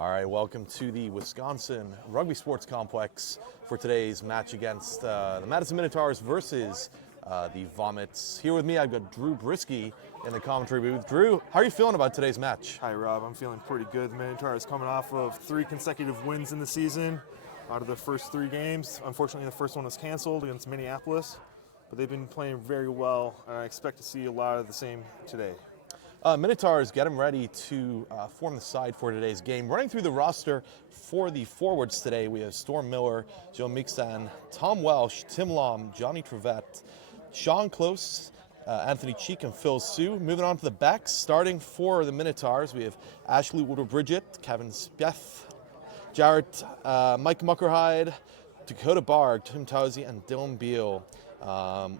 All right, welcome to the Wisconsin Rugby Sports Complex for today's match against the Madison Minotaurs versus the VOMITs. Here with me, I've got Drew Brisky in the commentary booth. Drew, how are you feeling about today's match? Hi, Rob. I'm feeling pretty good. The Minotaurs coming off of 3 consecutive wins in the season out of the first 3 games. Unfortunately, the first one was canceled against Minneapolis, but they've been playing very well, and I expect to see a lot of the same today. Minotaurs get them ready to form the side for today's game. Running through the roster for the forwards today, we have Storm Miller, Joe Mixon, Tom Welsh, Tim Lom, Johnny Trevette, Sean Close, Anthony Cheek, and Phil Sue. Moving on to the backs, starting for the Minotaurs, we have Ashley Woodward-Bridget, Kevin Speth, Jarrett, Mike Muckerhide, Dakota Barg, Tim Towsey, and Dylan Beal.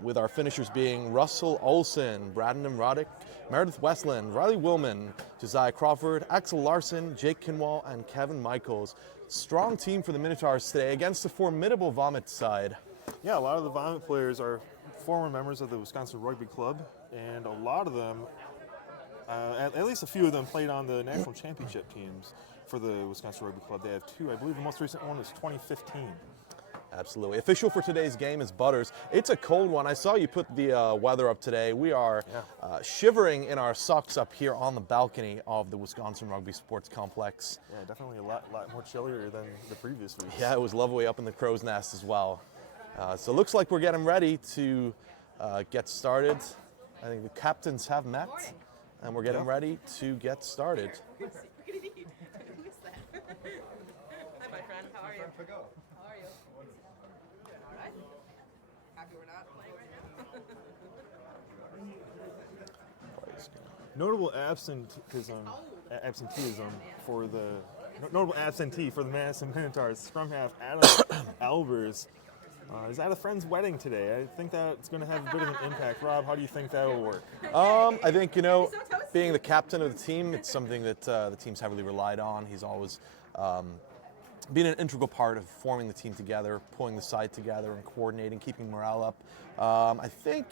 With our finishers being Russell Olsen, Brandon Roddick, Meredith Westland, Riley Willman, Josiah Crawford, Axel Larson, Jake Kinwall, and Kevin Michaels. Strong team for the Minotaurs today against a formidable Vomit side. Yeah, a lot of the Vomit players are former members of the Wisconsin Rugby Club, and a lot of them, at least a few of them, played on the national championship teams for the Wisconsin Rugby Club. They have 2. I believe the most recent one was 2015. Absolutely. Official for today's game is Butters. It's a cold one. I saw you put the weather up today. We are shivering in our socks up here on the balcony of the Wisconsin Rugby Sports Complex. Yeah, definitely a lot more chillier than the previous weeks. Yeah, it was lovely up in the crow's nest as well. So it looks like we're getting ready to get started. I think the captains have met, and we're getting ready to get started. Hi, my friend. How are you? How are you? All right. Happy we're not playing right now. Notable absenteeism for the notable absentee for the Madison Minotaurs. Scrum half Adam Albers is at a friend's wedding today. I think that's going to have a bit of an impact. Rob, how do you think that will work? I think, being the captain of the team, it's something that the team's heavily relied on. He's always been an integral part of forming the team together, pulling the side together and coordinating, keeping morale up. I think,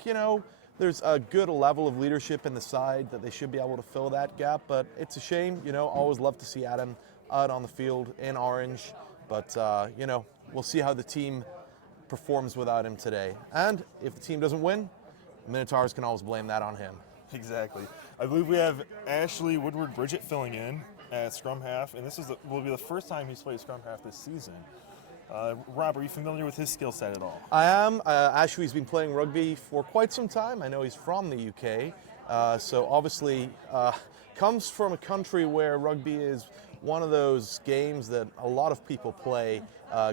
there's a good level of leadership in the side that they should be able to fill that gap, but it's a shame. Always love to see Adam out on the field in orange, but, we'll see how the team performs without him today. And if the team doesn't win, the Minotaurs can always blame that on him. Exactly. I believe we have Ashley Woodward-Bridget filling in at scrum half, and this will be the first time he's played scrum half this season. Rob, are you familiar with his skill set at all? I am. Ashley's been playing rugby for quite some time. I know he's from the UK, so obviously comes from a country where rugby is one of those games that a lot of people play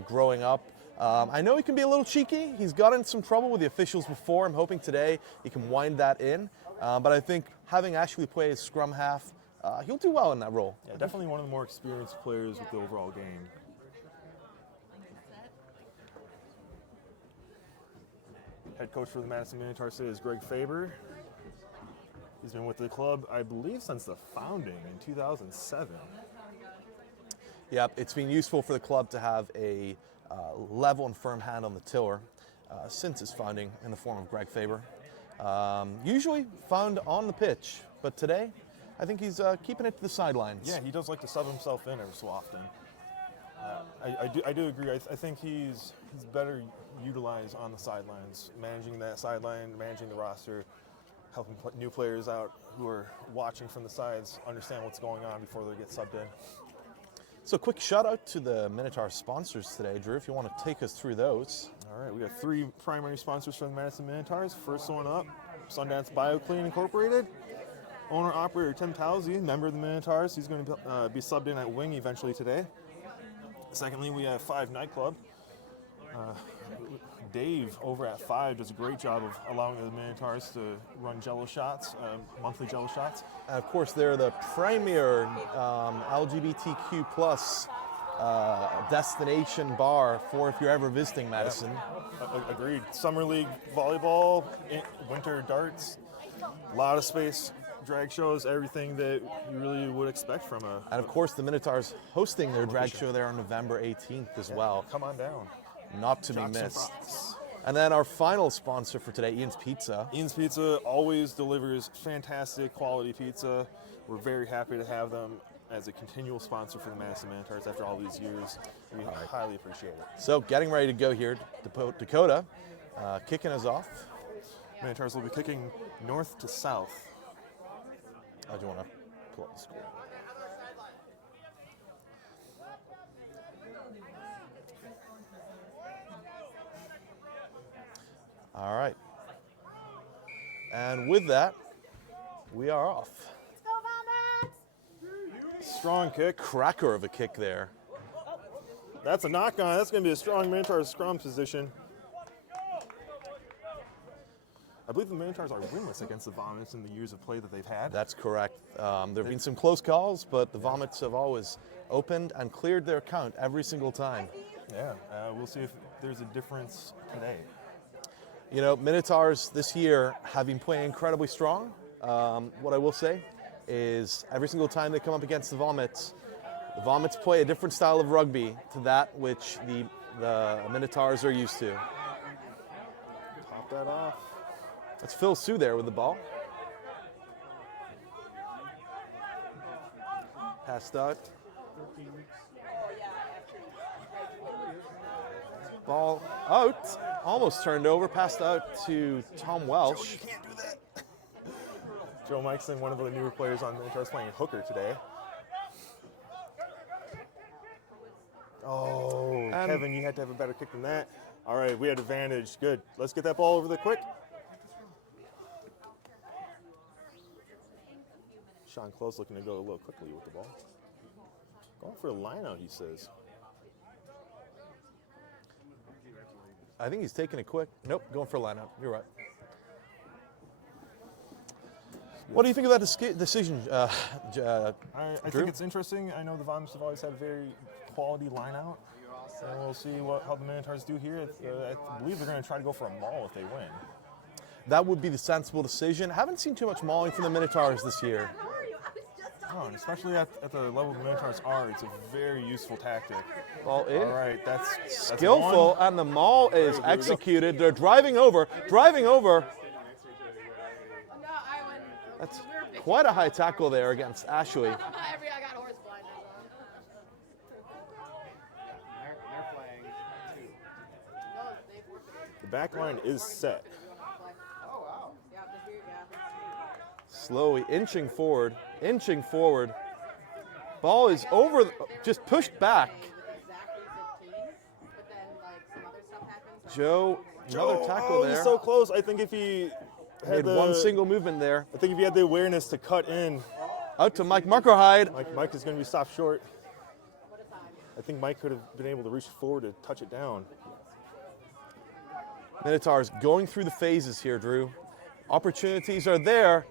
growing up. I know he can be a little cheeky. He's got in some trouble with the officials before. I'm hoping today he can wind that in. But I think having Ashley play as scrum half, he'll do well in that role. Yeah, definitely one of the more experienced players with the overall game. Head coach for the Madison Minotaurs today is Greg Faber. He's been with the club, I believe, since the founding in 2007. Yep, it's been useful for the club to have a level and firm hand on the tiller since its founding in the form of Greg Faber. Usually found on the pitch, but today I think he's keeping it to the sidelines. Yeah, he does like to sub himself in every so often. I do agree. I think he's better utilized on the sidelines, managing that sideline, managing the roster, helping new players out who are watching from the sides understand what's going on before they get subbed in. So quick shout out to the Minotaur sponsors today, Drew, if you want to take us through those. All right, we got 3 primary sponsors for the Madison Minotaurs. First one up, Sundance BioClean Incorporated. Owner-operator Tim Towsey, member of the Minotaurs. He's going to be subbed in at wing eventually today. Secondly, we have 5 Nightclub. Dave over at 5 does a great job of allowing the Minotaurs to run Jello shots, monthly Jello shots. And of course, they're the premier LGBTQ plus destination bar for if you're ever visiting Madison. Yep. Agreed. Summer League volleyball, winter darts, a lot of space, drag shows, everything that you really would expect from a... And of course, the Minotaurs hosting their drag show there on November 18th as well. Come on down. Not to be missed. And then our final sponsor for today, Ian's Pizza. Ian's Pizza always delivers fantastic quality pizza. We're very happy to have them as a continual sponsor for the Madison Minotaurs after all these years. We highly appreciate it. So getting ready to go here, Dakota, kicking us off. Minotaurs will be kicking north to south. I do want to pull up the score. All right. And with that, we are off. Strong kick. Cracker of a kick there. That's a knock on. That's going to be a strong Minotaurs scrum position. I believe the Minotaurs are winless against the Vomits in the years of play that they've had. That's correct. There have been some close calls, but the Vomits have always opened and cleared their count every single time. Yeah, we'll see if there's a difference today. You know, Minotaurs this year have been playing incredibly strong. What I will say is every single time they come up against the Vomits play a different style of rugby to that which the Minotaurs are used to. Top that off. That's Phil Sue there with the ball. Passed out. Ball out. Almost turned over. Passed out to Tom Welsh. You can't do that. Joe Mikeson, one of the newer players on Minotaurs, playing hooker today. Oh, Kevin, you had to have a better kick than that. All right, we had advantage. Good. Let's get that ball over there quick. Sean Close looking to go a little quickly with the ball. Going for a line out, he says. I think he's taking it quick. Nope, going for a line out. You're right. What do you think of that decision, I think it's interesting. I know the Vomits have always had a very quality line out. And we'll see how the Minotaurs do here. I believe they're going to try to go for a maul if they win. That would be the sensible decision. Haven't seen too much mauling from the Minotaurs this year. Oh, and especially at the level the Minotaurs are, it's a very useful tactic. Ball in. All right, that's skillful, one. and the maul is executed. They're driving over. That's quite a high tackle there against Ashley. The back line is set. Slowly inching forward. Ball is over, just pushed back. Joe, another tackle there. He's so close. I think if he had one single movement there. I think if he had the awareness to cut in. Out to Mike Markerhide. Mike is going to be stopped short. I think Mike could have been able to reach forward to touch it down. Minotaurs going through the phases here, Drew. Opportunities are there.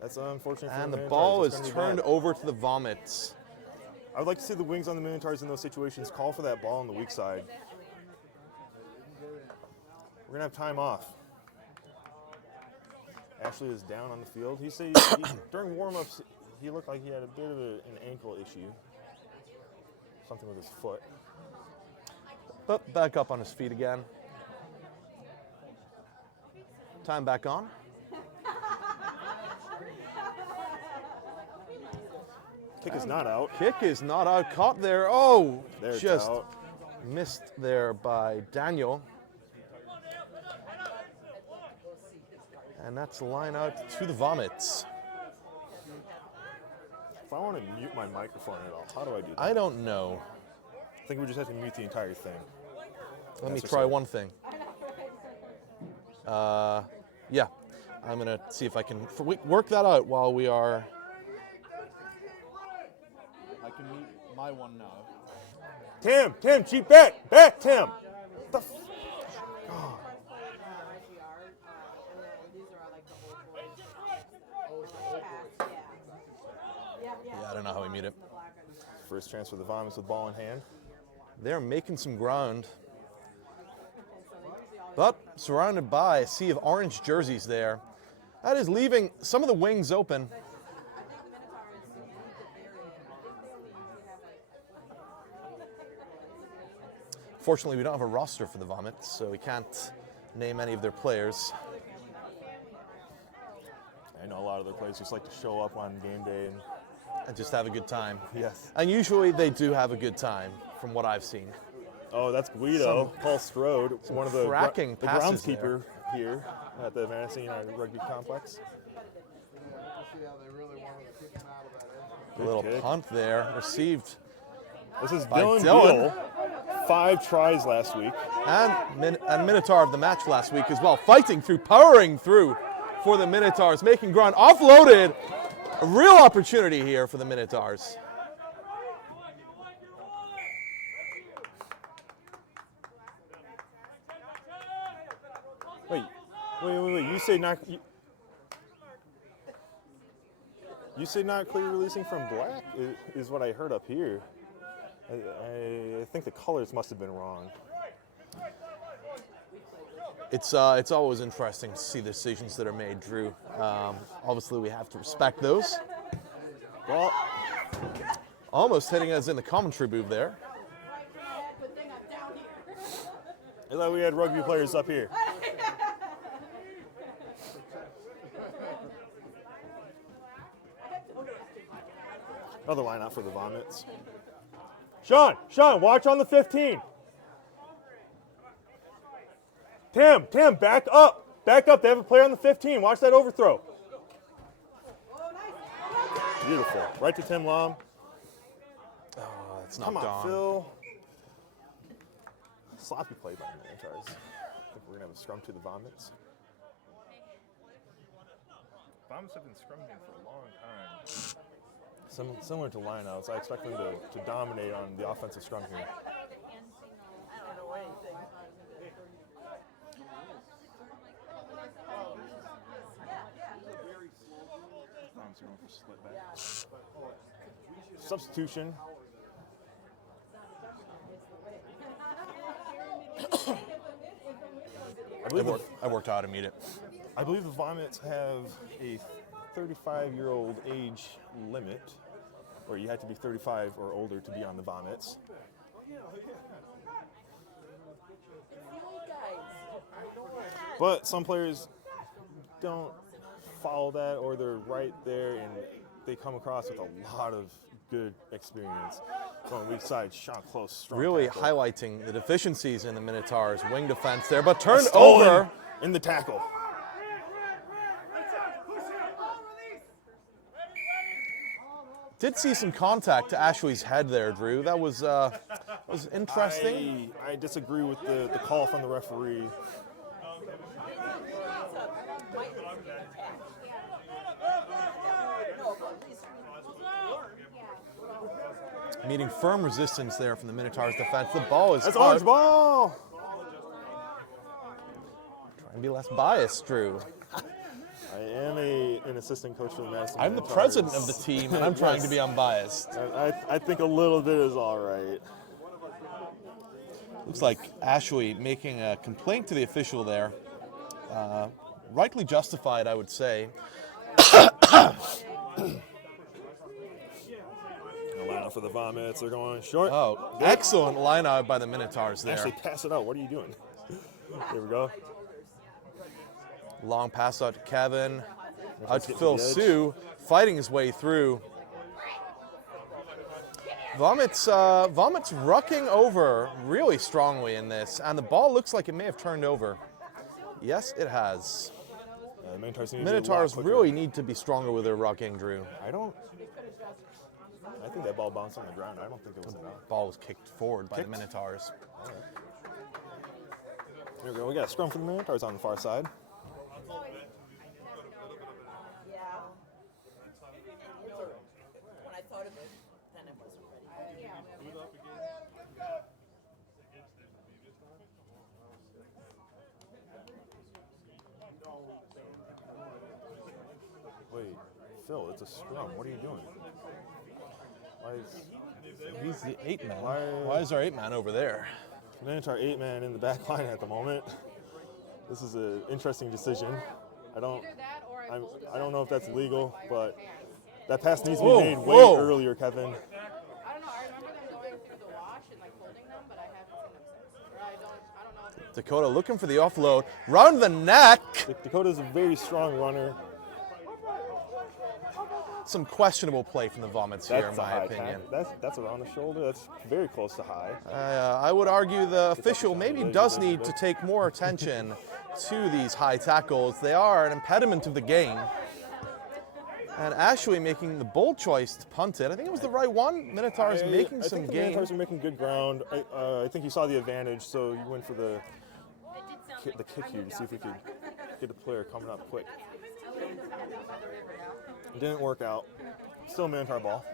That's unfortunate. And the ball is turned over to the Vomits. I would like to see the wings on the Minotaurs in those situations call for that ball on the weak side. We're going to have time off. Ashley is down on the field. He said during warm-ups, he looked like he had a bit of an ankle issue. Something with his foot. But back up on his feet again. Time back on. Kick is not out. Kick is not out. Caught there. Oh, There, just out. missed there by Daniel. And that's a line out to the Vomits. If I want to mute my microphone at all, how do I do that? I don't know. I think we just have to mute the entire thing. Let me That's try what's one thing. Yeah, I'm going to see if I can work that out while we are. I can mute my one now. Tim, cheap bet, Tim. What the f- Yeah, I don't know how we mute it. First chance for the Vomits with ball in hand. They're making some ground. But surrounded by a sea of orange jerseys there. That is leaving some of the wings open. Fortunately, we don't have a roster for the Vomits, so we can't name any of their players. I know a lot of their players just like to show up on game day And just have a good time. yes. And usually they do have a good time, from what I've seen. Oh, that's Guido, Paul Strode, one of the cracking the passes groundskeeper here at the Madison Rugby Complex. A little kick. punt there, received. This is By Dylan Dylan. Beal, 5 tries last week. And Minotaur of the match last week as well, fighting through, powering through for the Minotaurs, making ground, offloaded. A real opportunity here for the Minotaurs. Wait. You say not. You say not clear releasing from black is what I heard up here. I think the colors must have been wrong. It's always interesting to see the decisions that are made, Drew. Obviously, we have to respect those. Well, Almost hitting us in the commentary booth there. I thought we had rugby players up here. Another line out for the Vomits. Sean, watch on the 15. Tim, back up. Back up. They have a player on the 15. Watch that overthrow. Beautiful. Right to Tim Lom. Oh, it's not Come on, gone. Phil. Sloppy play by the Minotaurs. I think we're going to have a scrum to the Vomits. Vomits have been scrumming for a long time. Similar to lineouts, I expect them to dominate on the offensive scrum here. Vomits are going for split back. Substitution. I worked out to meet it. I believe the Vomits have a 35-year-old age limit, where you have to be 35 or older to be on the Vomits. But some players don't follow that, or they're right there and they come across with a lot of good experience. On the weak side, Sean Close, strong Really tackle. highlighting the deficiencies in the Minotaurs' wing defense there, but turned Stolen over. in the tackle. Did see some contact to Ashley's head there, Drew. That was interesting. I disagree with the call from the referee. Meeting firm resistance there from the Minotaurs' defense. The ball is That's out. orange ball. Trying to be less biased, Drew. I am an assistant coach for the Madison I'm the Minotaurs. president of the team, and I'm trying to be unbiased. I think a little bit is all right. Looks like Ashley making a complaint to the official there. Rightly justified, I would say. The line up for the Vomits. They're going short. Oh, excellent line out by the Minotaurs there. Actually, pass it out. What are you doing? Here we go. Long pass out to Kevin. Out to get to Phil the edge. Sue, fighting his way through. Vomits rucking over really strongly in this, and the ball looks like it may have turned over. Yes, it has. The Minotaurs, Minotaurs really need to be stronger with their rucking, Drew. I think that ball bounced on the ground. I don't think it was enough. Ball was kicked forward by the Kicked? Minotaurs. Here we go. We got a scrum for the Minotaurs on the far side. When I thought of it, then it wasn't ready. Wait, Phil, it's a scrum. What are you doing? Why is He's the 8-man. Why- Why is our 8-man over there? Minotaur 8-man in the back line at the moment? This is an interesting decision. I don't know if that's legal, but that pass needs to be Whoa, made way whoa. earlier, Kevin. I don't know. I remember them going through the wash and like holding them, but I haven't seen them since. Or I don't know. If Dakota looking for the offload. Round the neck. Dakota's a very strong runner. some questionable play from the Vomits here, in That's a my high opinion. That's around the shoulder. That's very close to high. I would argue the official maybe does need to take more attention to these high tackles. They are an impediment to the game. And Ashley making the bold choice to punt it. I think it was the right one. Minotaurs making I some think the gain. Minotaurs are making good ground. I think he saw the advantage, so he went for the kick here to see if we could get a player coming up quick. It didn't work out. Still a Minotaur ball.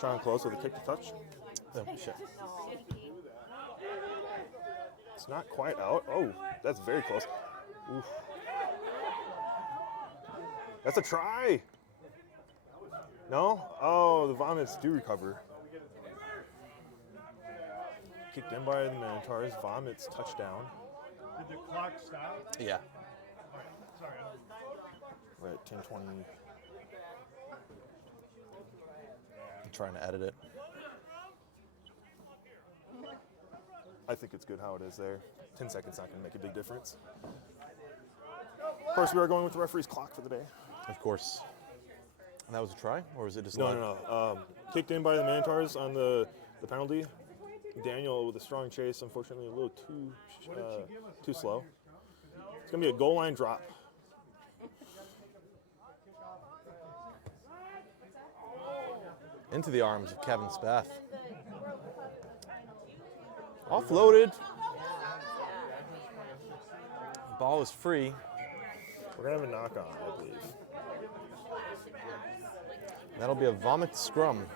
Sean close with a kick to touch. Oh, shit. It's not quite out. Oh, that's very close. Oof. That's a try. No? Oh, the Vomits do recover. Kicked in by the Minotaurs. Vomits touchdown. Did the clock stop? Yeah. Sorry. We're at 10:20. I'm trying to edit it. I think it's good how it is there. 10 seconds not going to make a big difference. Of course, we are going with the referee's clock for the day. Of course. And that was a try? Or was it just No. Kicked in by the Minotaurs on the penalty. Daniel with a strong chase, unfortunately a little too slow. It's going to be a goal line drop. Into the arms of Kevin Spath. Offloaded. Ball is free. We're going to have a knock on, I believe. That'll be a Vomit scrum.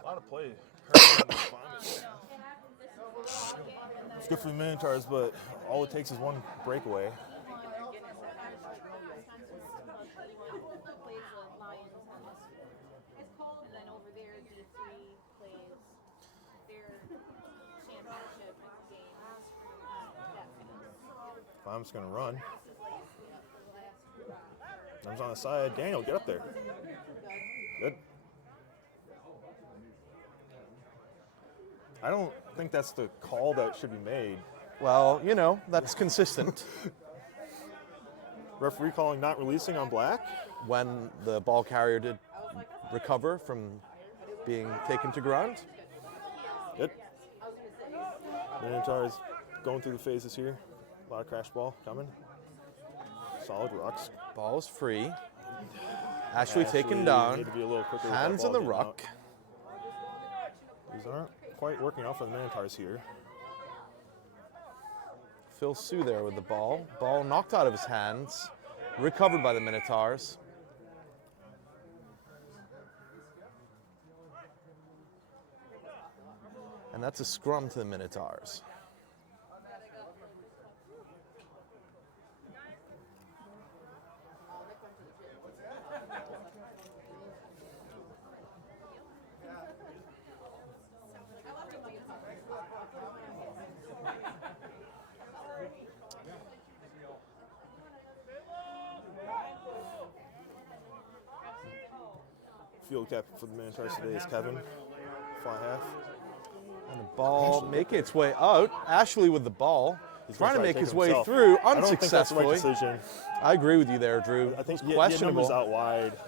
A lot of play. It's good for the Minotaurs, but all it takes is one breakaway. I'm just going to run. Numbers on the side. Daniel, get up there. Good. I don't think that's the call that should be made. Well, you know, that's consistent. Referee calling not releasing on black. When the ball carrier did recover from being taken to ground. Good. Minotaurs going through the phases here. A lot of crash ball coming. Solid rucks. Ball is free. Ashley taken Need down. to be a little quicker with that Hands ball in the getting ruck. out. These aren't quite working out for the Minotaurs here. Phil Sue there with the ball. Ball knocked out of his hands. Recovered by the Minotaurs. And that's a scrum to the Minotaurs. Field captain for the Minotaurs today is Kevin. Fly half. And the ball making its way out. Ashley with the ball. He's Trying to gonna make try his take way himself. through I don't think that's the right unsuccessfully. decision. I agree with you there, Drew. I think It was he had numbers questionable. out wide.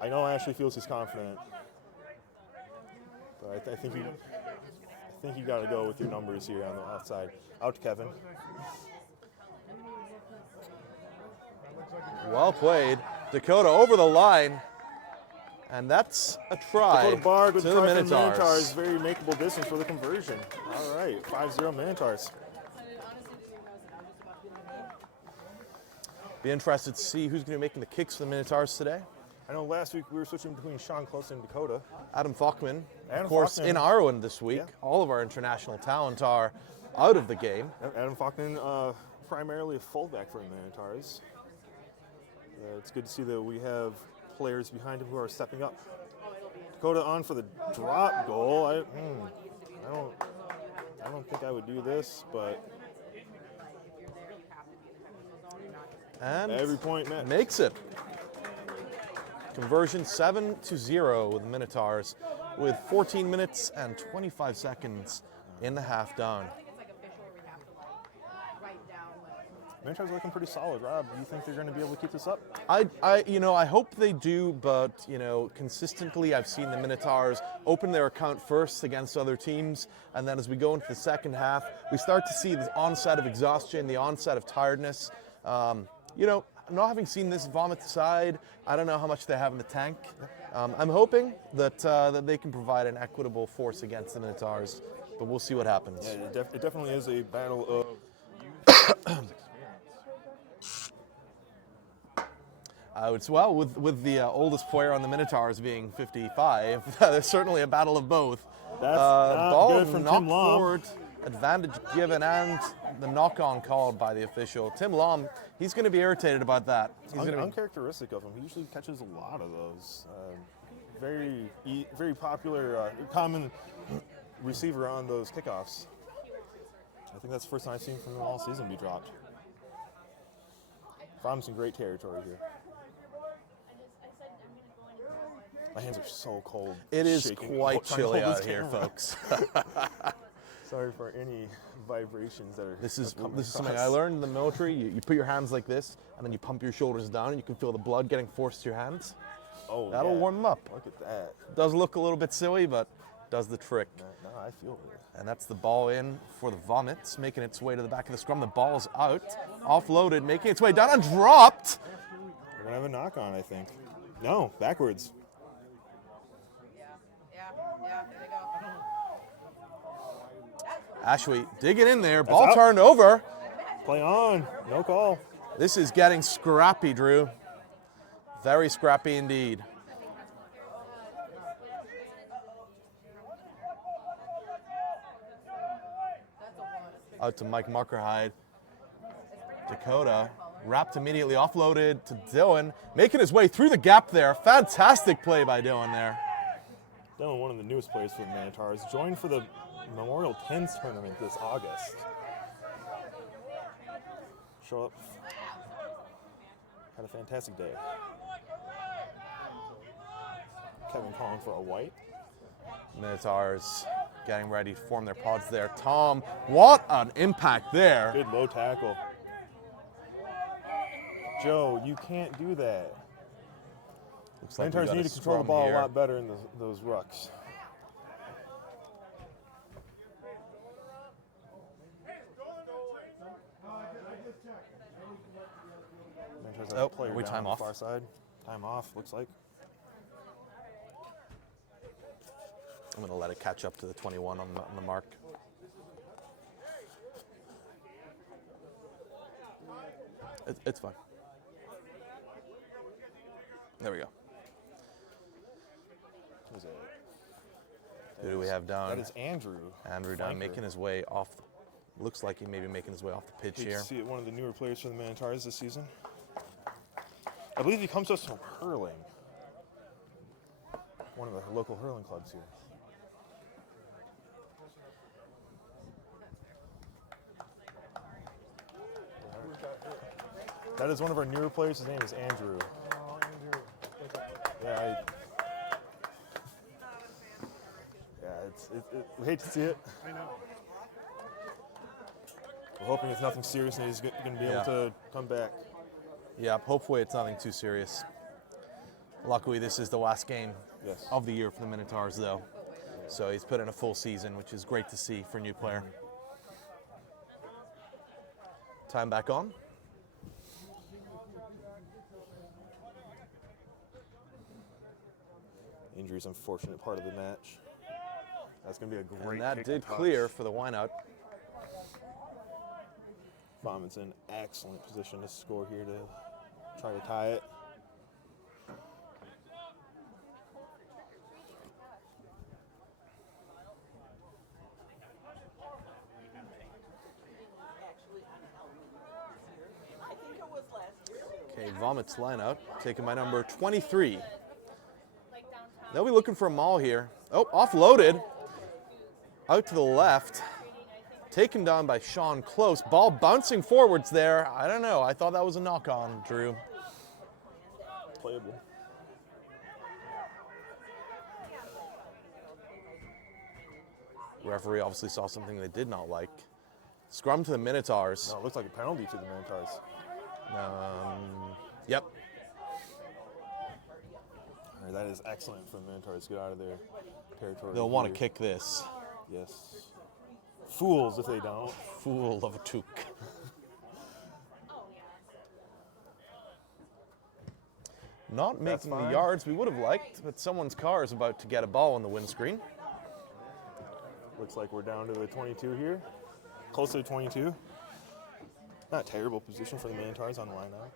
I know Ashley feels he's confident, but I think you got to go with your numbers here on the outside. Out to Kevin. Well played. Dakota over the line. And that's a try Dakota Bard to with the try for the Minotaurs. Minotaurs. Very makeable distance for the conversion. All right, 5-0 Minotaurs. Be interested to see who's going to be making the kicks for the Minotaurs today. I know last week we were switching between Sean Close and Dakota. Adam Falkman, Adam of course, Falkman. in Ireland this week. Yeah. All of our international talent are out of the game. Adam Falkman, primarily a fullback for the Minotaurs. It's good to see that we have players behind him who are stepping up. Dakota on for the drop goal. I don't think I would do this, but And Every point match. makes it. Conversion 7-0 with the Minotaurs with 14 minutes and 25 seconds in the half down. I think it's like official where we have to like write down like. Minotaurs looking pretty solid. Rob, do you think they're going to be able to keep this up? I hope they do, but consistently I've seen the Minotaurs open their account first against other teams, and then as we go into the second half, we start to see the onset of exhaustion, the onset of tiredness. Not having seen this Vomit side, I don't know how much they have in the tank. I'm hoping that they can provide an equitable force against the Minotaurs, but we'll see what happens. Yeah, it definitely is a battle of With the oldest player on the Minotaurs being 55, there's certainly a battle of both. That's not ball good from knocked Tim Lom. forward, advantage given, and the knock-on called by the official. Tim Lom, he's going to be irritated about that. He's going to be uncharacteristic of him. He usually catches a lot of those. Very popular, common receiver on those kickoffs. I think that's the first time I've seen from him all season be dropped. From some great territory here. My hands are so cold. It is shaking. quite Trying to chilly hold out this here, camera. folks. Sorry for any vibrations that are. This is coming something across. I learned in the military. You put your hands like this, and then you pump your shoulders down, and you can feel the blood getting forced to your hands. Oh, That'll yeah. warm them up. Look at that. Does look a little bit silly, but does the trick. No, I feel it. And that's the ball in for the Vomits, making its way to the back of the scrum. The ball's out, offloaded, making its way down and dropped. We're gonna have a knock on, I think. No, backwards. Yeah, there they go. Ashway digging in there, ball out. turned over. Play on. No call. This is getting scrappy, Drew. Very scrappy indeed. Out to Mike Markerhide. Dakota wrapped immediately, offloaded to Dylan, making his way through the gap there. Fantastic play by Dylan there. Dylan, one of the newest players for the Minotaurs, joined for the Memorial 10s tournament this August. Show up. Had a fantastic day. Kevin calling for a white. Minotaurs getting ready to form their pods there. Tom, what an impact there. Good low tackle. Joe, you can't do that. Looks like we Minotaurs got need a to control the scrum ball here. a lot better in those rucks. Minotaurs have a player we down time on off? the far side. Time off, looks like. I'm going to let it catch up to the 21 on the mark. It's fine. There we go. Who's that? Who do we have down? That is Andrew. Andrew down, flanker. making his way off. Looks like he may be making his way off the pitch Hate to here. see it, one of the newer players for the Minotaurs this season. I believe he comes to us from hurling. One of the local hurling clubs here. That is one of our newer players. His name is Andrew. Yeah, we hate to see it. I know. We're hoping it's nothing serious and he's going to be able Yeah. to come back. Yeah, hopefully it's nothing too serious. Luckily, this is the last game Yes. of the year for the Minotaurs, though. So he's put in a full season, which is great to see for a new player. Time back on. Injury's an unfortunate part of the match. That's going to be a great And that kick did touch. clear for the wineout. Bauman's in excellent position to score here to try to tie it. Okay, Vomits line out, taken by number 23. They'll be looking for a maul here. Oh, offloaded. Out to the left. taken down by Sean Close. Ball bouncing forwards there. I don't know. I thought that was a knock-on, Drew. Playable. Referee obviously saw something they did not like. Scrum to the Minotaurs. No, it looks like a penalty to the Minotaurs. Yep. All right, that is excellent for the Minotaurs to get out of their territory. They'll want to here. kick this. Yes. Fools if they don't. Fool of a took. Not That's making the fine. yards we would have liked, but someone's car is about to get a ball on the windscreen. Looks like we're down to the 22 here. Close to the 22. Not a terrible position for the Minotaurs on the line out.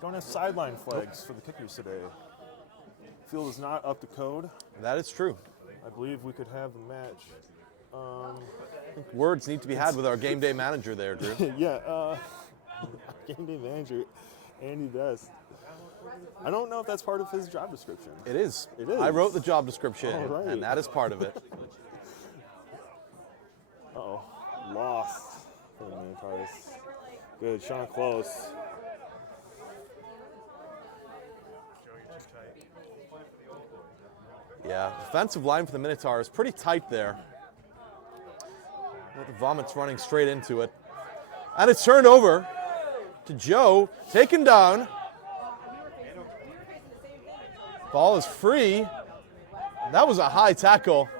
Don't have sideline flags for the kickers today. Field is not up to code. That is true. I believe we could have the match. Words need to be had with our game day manager there, Drew. Yeah, game day manager, Andy Best. I don't know if that's part of his job description. It is. It is. I wrote the job description, All right. and that is part of it. Uh-oh, lost for the Minotaurs. Good, Sean Close. Yeah, defensive line for the Minotaurs pretty tight there. With the Vomits running straight into it. And it's turned over to Joe, taken down. Ball is free. That was a high tackle.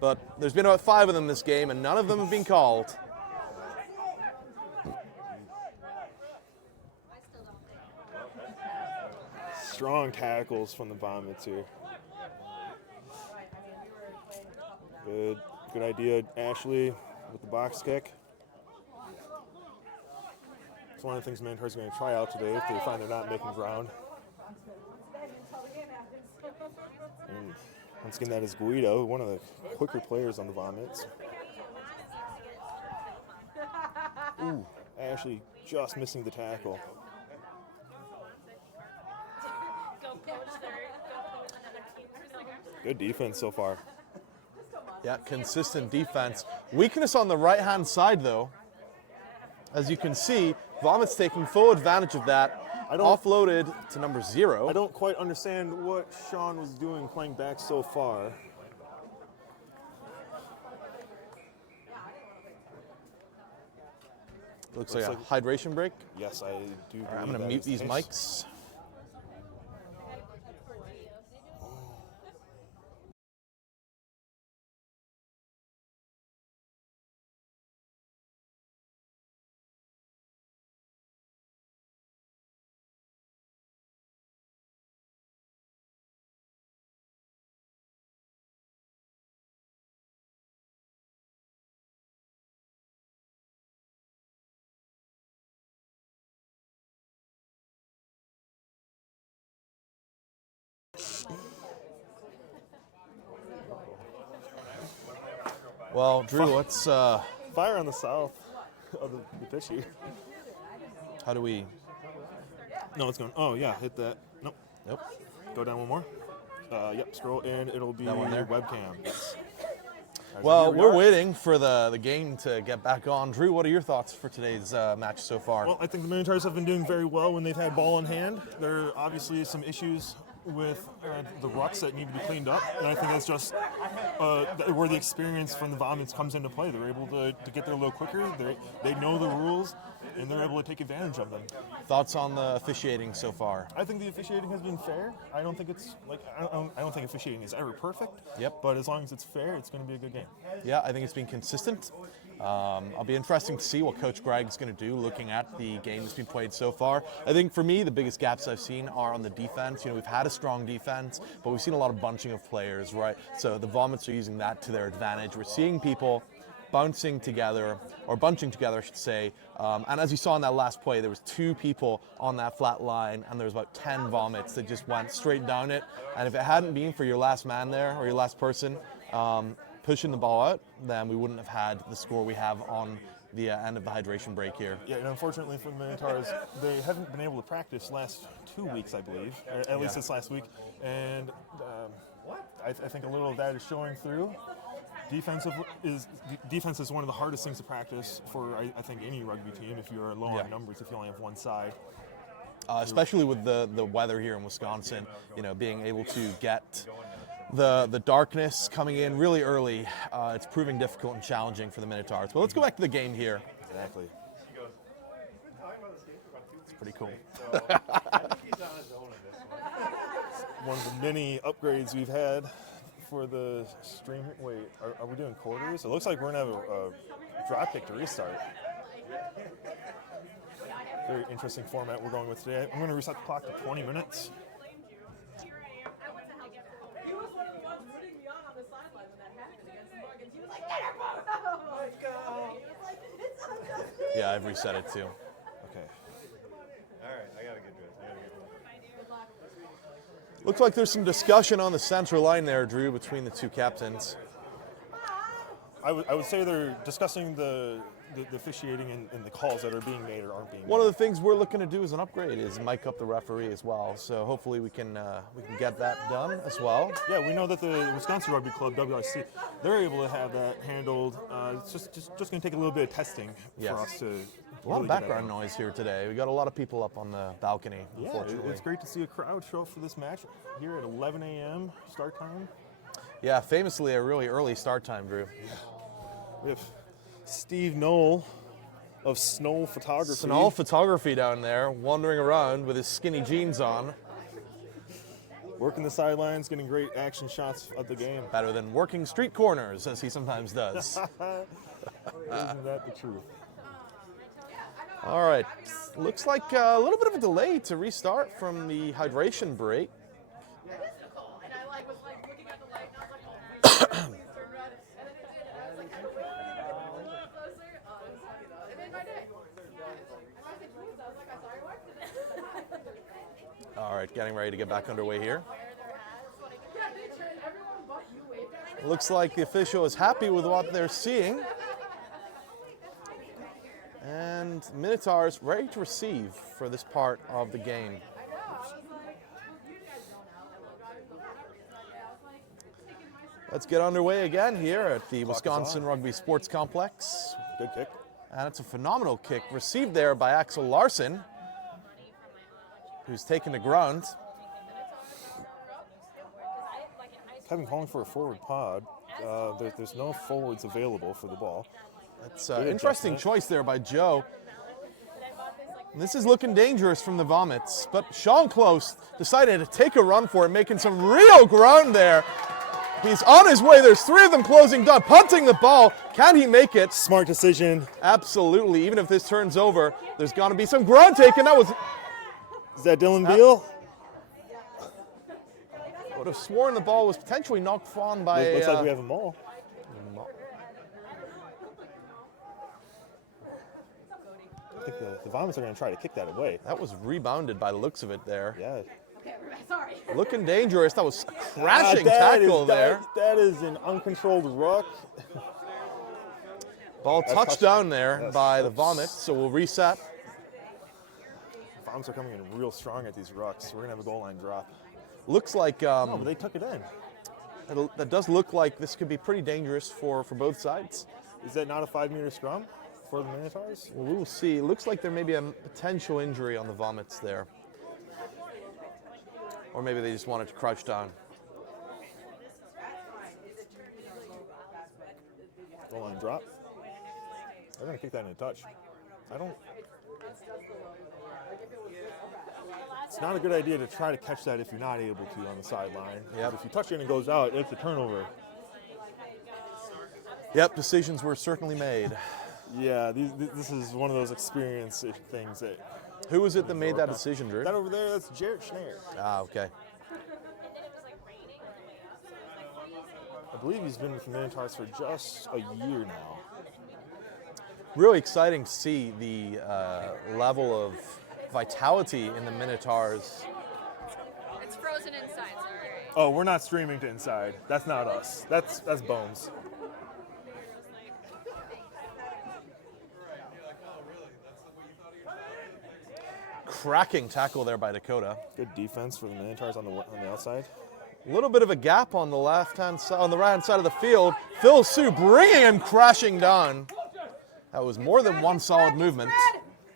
But there's been about 5 of them this game, and none of them have been called. Strong tackles from the Vomits here. Good idea, Ashley, with the box kick. It's one of the things Minotaurs are going to try out today if they find they're not making ground. And once again, that is Guido, one of the quicker players on the Vomits. Ooh, Ashley just missing the tackle. Good defense so far. Yeah, consistent defense. Weakness on the right-hand side, though. As you can see, Vomits taking full advantage of that. Offloaded to number 0. I don't quite understand what Sean was doing playing back so far. Looks like a hydration break. Yes, I do. All right, I'm going to mute these mics. Well, Drew, let's. Fire on the south of the pitch here. How do we? No, it's going. Oh yeah, hit that. Nope. Nope. Go down one more. Yep. Scroll and it'll be That one there? webcam. Yes. Well, we're waiting for the game to get back on. Drew, what are your thoughts for today's match so far? Well, I think the Minotaurs have been doing very well when they've had ball in hand. There are obviously some issues with the rucks that need to be cleaned up, and I think that's just where the experience from the Vomits comes into play. They're able to get there a little quicker. They know the rules, and they're able to take advantage of them. Thoughts on the officiating so far? I think the officiating has been fair. I don't think it's I don't think officiating is ever perfect. Yep. But as long as it's fair, it's going to be a good game. Yeah, I think it's been consistent. I'll be interesting to see what Coach Gregg's going to do looking at the game that's been played so far. I think for me, the biggest gaps I've seen are on the defense. You know, we've had a strong defense, but we've seen a lot of bunching of players, right? So the Vomits are using that to their advantage. We're seeing people bouncing together, or bunching together, I should say. And as you saw in that last play, there was 2 people on that flat line, and there was about 10 Vomits that just went straight down it. And if it hadn't been for your last man there, or your last person, pushing the ball out, then we wouldn't have had the score we have on the end of the hydration break here. Yeah, and unfortunately for the Minotaurs, they haven't been able to practice last 2 weeks, I believe, or at least this last week. And I think a little of that is showing through. Defense is one of the hardest things to practice for, I think, any rugby team if you're low on numbers, if you only have one side. Especially with the weather here in Wisconsin, being able to get the darkness coming in really early, it's proving difficult and challenging for the Minotaurs. But let's go back to the game here. Exactly. It's pretty cool. One of the many upgrades we've had for the stream. Wait, are we doing quarters? It looks like we're going to have a drop kick to restart. Very interesting format we're going with today. I'm going to reset the clock to 20 minutes. He was one of the ones rooting me on the sideline when that happened against Morgan. He was like, get her photo! Let's go! He was like, it's unjust. Yeah, I've reset it too. Okay. All right, I gotta get dressed. Looks like there's some discussion on the center line there, Drew, between the two captains. I would say they're discussing the officiating and the calls that are being made or aren't being made. One of the things we're looking to do as an upgrade is mic up the referee as well. So hopefully we can get that done as well. Yeah, we know that the Wisconsin Rugby Club, WRC, they're able to have that handled. It's just going to take a little bit of testing for us to. A lot of background noise here today. We got a lot of people up on the balcony, Yeah, unfortunately. it's great to see a crowd show up for this match here at 11 a.m. start time. Yeah, famously a really early start time, Drew. We have Steve Knoll of Snow Photography. Snow Photography down there, wandering around with his skinny jeans on. Working the sidelines, getting great action shots of the game. Better than working street corners, as he sometimes does. Isn't that the truth? All right, looks like a little bit of a delay to restart from the hydration break. And I was looking at the light and I was like, oh, please turn red. And then it did. And I was like, I don't know. A little closer. Oh, it was funny though. It made my day. And I said, please. I was like, I saw your work today. All right, getting ready to get back underway here. Yeah, they turned everyone but you waved at me. Looks like the official is happy with what they're seeing. And Minotaurs ready to receive for this part of the game. Let's get underway again here at the Wisconsin Rugby Sports Complex. Good kick. And it's a phenomenal kick received there by Axel Larson, who's taken the ground. Kevin calling for a forward pod. There's no forwards available for the ball. It's an interesting choice there by Joe. And this is looking dangerous from the Vomits, but Sean Close decided to take a run for it, making some real ground there. He's on his way. There's three of them closing down, punting the ball. Can he make it? Smart decision. Absolutely. Even if this turns over, there's got to be some ground taken. That was. Is that Dylan Beal? I would have sworn the ball was potentially knocked on by. Looks like we have a maul. I think the Vomits are going to try to kick that away. That was rebounded by the looks of it there. Yeah. Okay, sorry. Looking dangerous. That was a crashing tackle there. That is an uncontrolled ruck. Ball touched down there by the Vomits, so we'll reset. Vomits are coming in real strong at these rucks. We're going to have a goal line drop. Looks like No, but they took it in. that does look like this could be pretty dangerous for both sides. Is that not a 5-meter scrum for the Minotaurs? Well, we will see. It looks like there may be a potential injury on the Vomits there. Or maybe they just wanted to crouch down. Goal line drop. They're going to kick that in a touch. It's not a good idea to try to catch that if you're not able to on the sideline. Yep. If you touch it and it goes out, it's a turnover. Yep, decisions were certainly made. Yeah, this is one of those experience things that. Who was it that made that decision, Drew? That over there, that's Jarrett Schneer. Ah, okay. I believe he's been with the Minotaurs for just a year now. Really exciting to see the level of vitality in the Minotaurs. It's frozen inside, sorry. Oh, we're not streaming to inside. That's not us. That's Bones. cracking tackle there by Dakota. Good defense for the Minotaurs on the outside. A little bit of a gap on the left-hand side, on the right-hand side of the field. Phil Sue bringing him crashing down. That was more than one solid movement.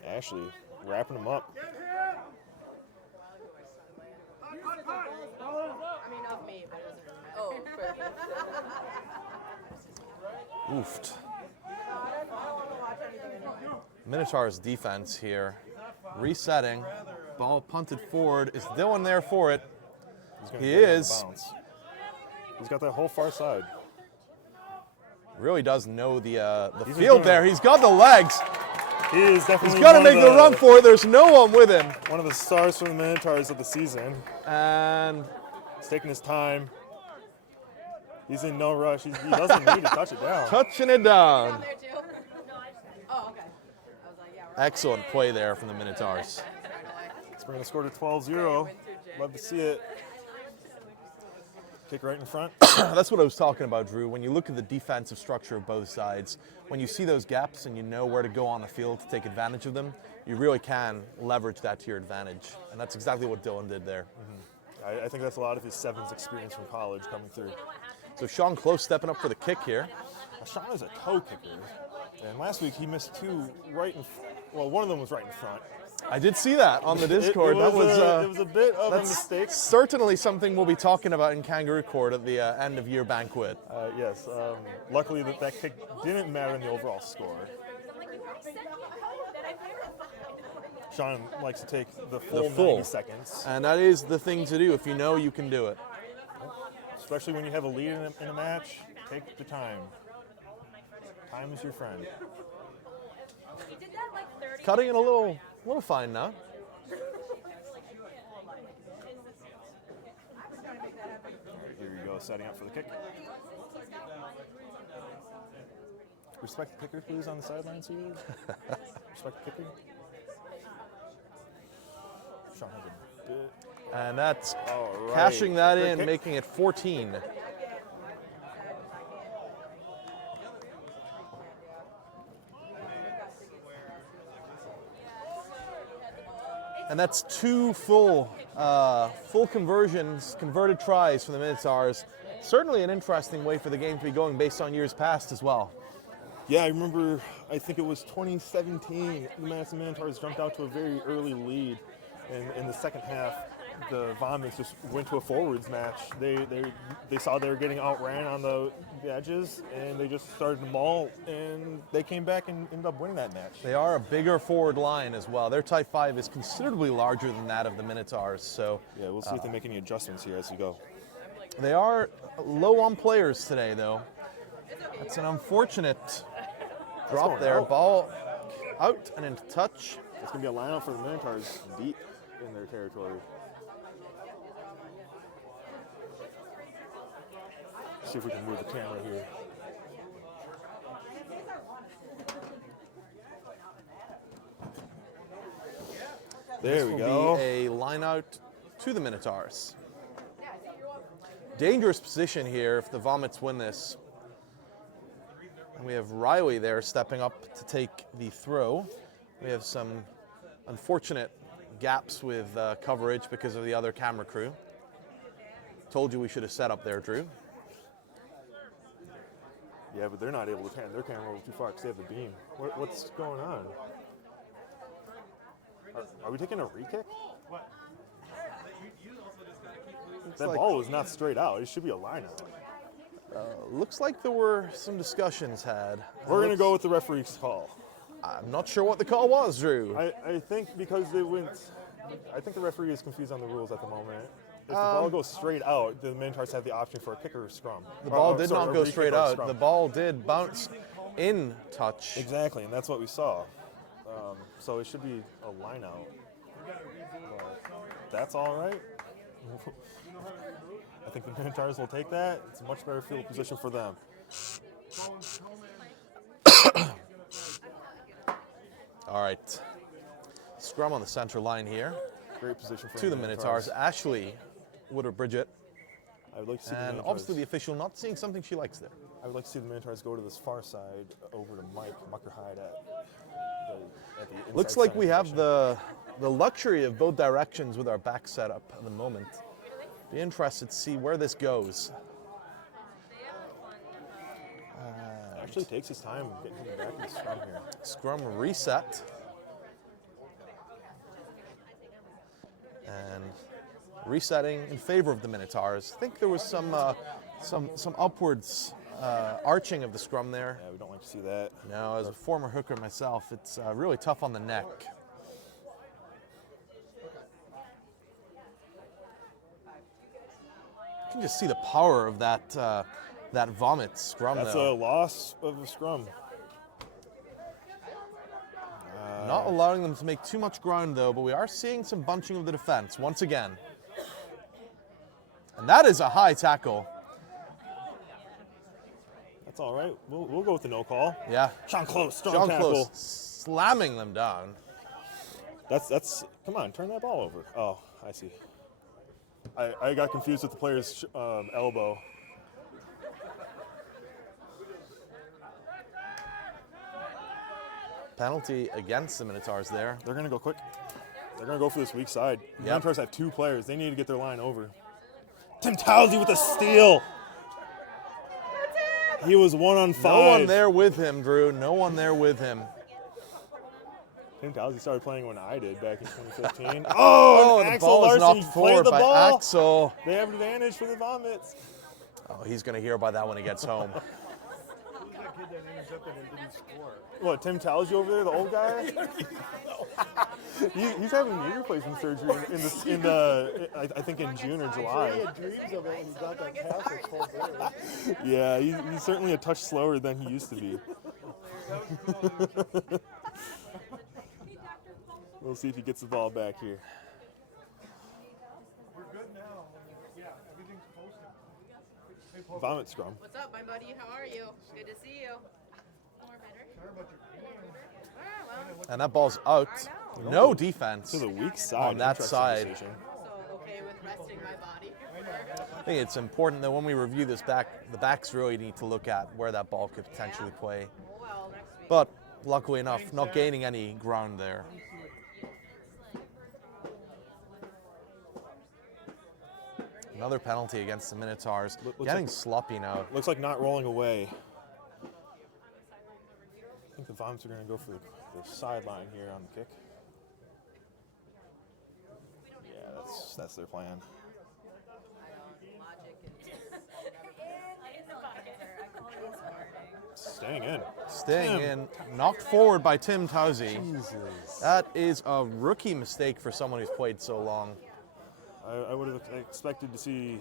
Ashley wrapping him up. I mean, of me, but it was Oofed. Minotaurs defense here. Resetting. Ball punted forward. Is Dylan there for it? He is. He's got that whole far side. Really does know the He's field gonna- there. He's got the legs. He is definitely He's got to one of make the run for it. There's no one with him. One of the stars for the Minotaurs of the season. And He's taking his time. He's in no rush. He doesn't need to touch it down. touching it down. there too. Oh, okay. I was like, yeah, we're Excellent play there from the Minotaurs. We're going to score to 12-0. Love to see it. Kick right in front. That's what I was talking about, Drew. When you look at the defensive structure of both sides, when you see those gaps and you know where to go on the field to take advantage of them, you really can leverage that to your advantage. And that's exactly what Dylan did there. I think that's a lot of his sevens experience from college coming through. So Sean Close stepping up for the kick here. Sean is a toe kicker. And last week he missed two right in well, one of them was right in front. I did see that on the Discord. It was a bit of a mistake. Certainly something we'll be talking about in Kangaroo Court at the end of year banquet. Yes. Luckily that kick didn't matter in the overall score. Sean likes to take the full 90 seconds. And that is the thing to do if you know you can do it. Especially when you have a lead in a match, take the time. Time is your friend. Cutting it a little fine now. Here you go, setting up for the kick. Respect the kicker, please, on the sidelines here. Respect the kicker. Sean has a bit. And that's All right. cashing that Great in, kick. making it 14. And that's two full conversions, converted tries for the Minotaurs. Certainly an interesting way for the game to be going based on years past as well. Yeah, I remember, I think it was 2017, the Madison Minotaurs jumped out to a very early lead. And in the second half, the Vomits just went to a forwards match. They saw they were getting outran on the edges, and they just started to maul, and they came back and ended up winning that match. They are a bigger forward line as well. Their type 5 is considerably larger than that of the Minotaurs. So Yeah, we'll see if they make any adjustments here as we go. they are low on players today, though. That's an unfortunate drop going there. out. Ball out and into touch. It's going to be a lineup for the Minotaurs deep in their territory. See if we can move the camera here. There This we will go. be a line out to the Minotaurs. Dangerous position here if the Vomits win this. And we have Riley there stepping up to take the throw. We have some unfortunate gaps with coverage because of the other camera crew. Told you we should have set up there, Drew. Yeah, but they're not able to pan their camera over too far because they have the beam. What's going on? Are we taking a re-kick? That like- ball was not straight out. It should be a line out. Looks like there were some discussions had. We're going to go with the referee's call. I'm not sure what the call was, Drew. I think because they went, I think the referee is confused on the rules at the moment. If the ball goes straight out, the Minotaurs have the option for a kick or a scrum. The ball Or, did sorry, not a go re-kick straight or a out. scrum. The ball did bounce in touch. Exactly, and that's what we saw. So it should be a line out. That's all right. I think the Minotaurs will take that. It's a much better field position for them. All right. Scrum on the center line here Great position for to the Minotaurs. Ashley Woodard-Bridget. I would like to see the And Minotaurs. obviously the official not seeing something she likes there. I would like to see the Minotaurs go to this far side over to Mike Muckerhide at the Looks inside like center we have position. the the luxury of both directions with our back setup at the moment. Be interested to see where this goes. Actually takes his time getting him back in the scrum here. Scrum reset. And resetting in favor of the Minotaurs. I think there was some upwards arching of the scrum there. Yeah, we don't like to see that. No, as a former hooker myself, it's really tough on the neck. You can just see the power of that vomit scrum. That's though. a loss of a scrum. Not allowing them to make too much ground though, but we are seeing some bunching of the defense once again. And that is a high tackle. That's all right. We'll go with the no call. Yeah. Sean Close, strong John tackle. Close slamming them down. That's. Come on, turn that ball over. Oh, I see. I got confused with the player's elbow. Penalty against the Minotaurs there. They're gonna go quick. They're gonna go for this weak side. The Yep. Minotaurs have 2 players. They need to get their line over. Tim Towsey with a steal. He was 1 on 5. No one there with him, Drew. No one there with him. Tim Towsey started playing when I did back in 2015. Oh, and the Axel ball is Larson knocked played forward the by ball. Axel. They have advantage for the Vomits. Oh, he's going to hear about that when he gets home. What, Tim Towsey over there, the old guy? He's having knee replacement surgery I think in June or July. dreams of it when he got that pass his whole day. Yeah, he's certainly a touch slower than he used to be. We'll see if he gets the ball back here. We're good now. Yeah, everything's posted. Vomit scrum. What's up, my buddy? How are you? Good to see you. More better. Well, And that ball's out. No defense. To the weak side. On that Interesting side. decision. so okay with resting my body. I think it's important that when we review this back, the backs really need to look at where that ball could potentially play. Well, next week. But luckily enough, not gaining any ground there. Another penalty against the Minotaurs. Looks Getting like- sloppy now. Looks like not rolling away. I think the Vomits are going to go for the sideline here on the kick. Yeah, that's their plan. Staying in. Staying Tim. in, knocked forward by Tim Towsey. That is a rookie mistake for someone who's played so long. I would have expected to see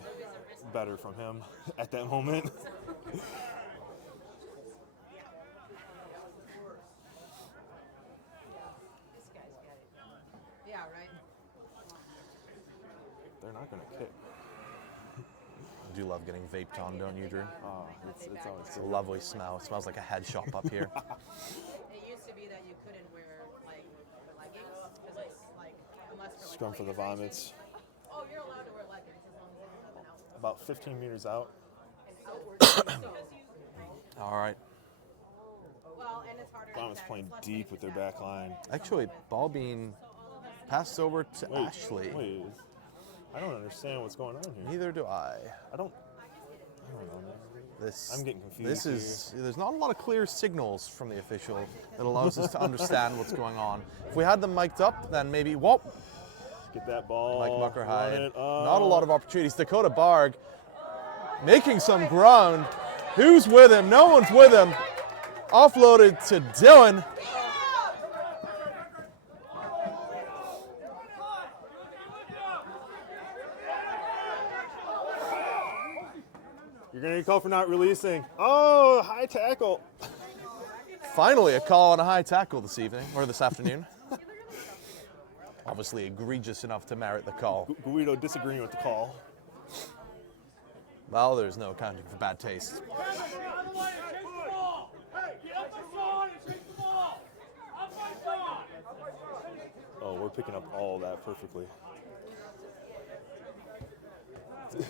better from him at that moment. Yeah, right. They're not going to kick. I do love getting vaped on, don't you, Drew? Oh, it's always It's a lovely smell. It smells like a head shop up here. It used to be that you couldn't wear like leggings because it's like unless for like scrum for the Vomits. oh, you're allowed to wear leggings as long as they don't have an outfit. About 15 meters out. All right. Well, and it's harder. Vomits playing deep with their back line. Actually, ball being passed over to Ashley. Wait, I don't understand what's going on here. Neither do I. I don't know, man. This, I'm getting confused This is there's not a lot of clear signals from the official that allows us to understand what's going on. If we had them mic'd up, then maybe whoop, Get that ball. Mike run Muckerhide. it Not a up. lot of opportunities. Dakota Barg making some ground. Who's with him? No one's with him. Offloaded to Dylan. You're going to get called for not releasing. Oh, high tackle. Finally, a call on a high tackle this evening, or this afternoon. Obviously egregious enough to merit the call. Guido disagreeing with the call. Well, there's no accounting for bad taste. Oh, we're picking up all that perfectly. You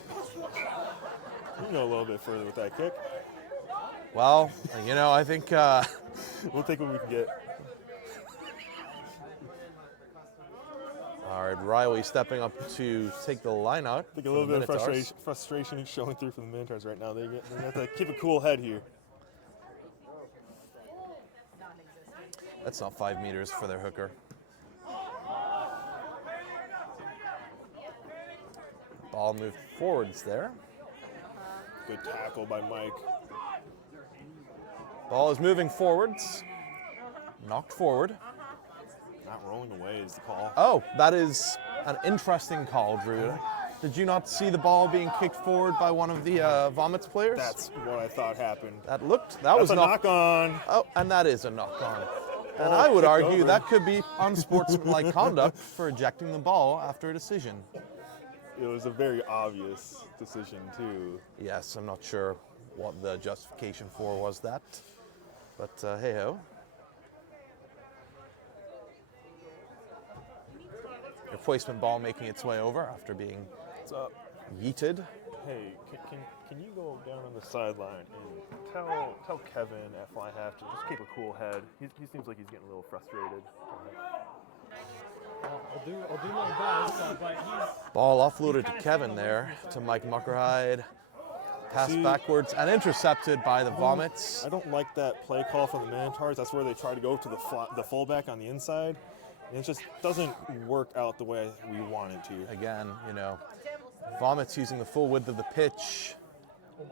can go a little bit further with that kick. Well, you know, I think We'll take what we can get. All right, Riley stepping up to take the line out. I think a for little the bit of Minotaurs. frustration showing through from the Minotaurs right now. They have to keep a cool head here. That's not 5 meters for their hooker. Ball moved forwards there. Good tackle by Mike. Ball is moving forwards. Knocked forward. Not rolling away is the call. Oh, that is an interesting call, Drew. Did you not see the ball being kicked forward by one of the Vomits players? That's what I thought happened. That was That's a knock knock-on. Oh, and that is a knock-on. And Ball I would kicked argue over. that could be unsportsmanlike conduct for ejecting the ball after a decision. It was a very obvious decision, too. Yes, I'm not sure what the justification for was that, but hey-ho. Replacement ball making its way over after being What's up? yeeted. Hey, can you go down on the sideline and tell Kevin at fly half to just keep a cool head. He seems like he's getting a little frustrated. I'll do my best, but he's... Ball offloaded to Kevin there, to Mike Muckerhide. Pass backwards and intercepted by the Vomits. I don't like that play call from the Minotaurs. That's where they try to go to the fullback on the inside. And it just doesn't work out the way we want it to. Again, Vomits using the full width of the pitch. Bring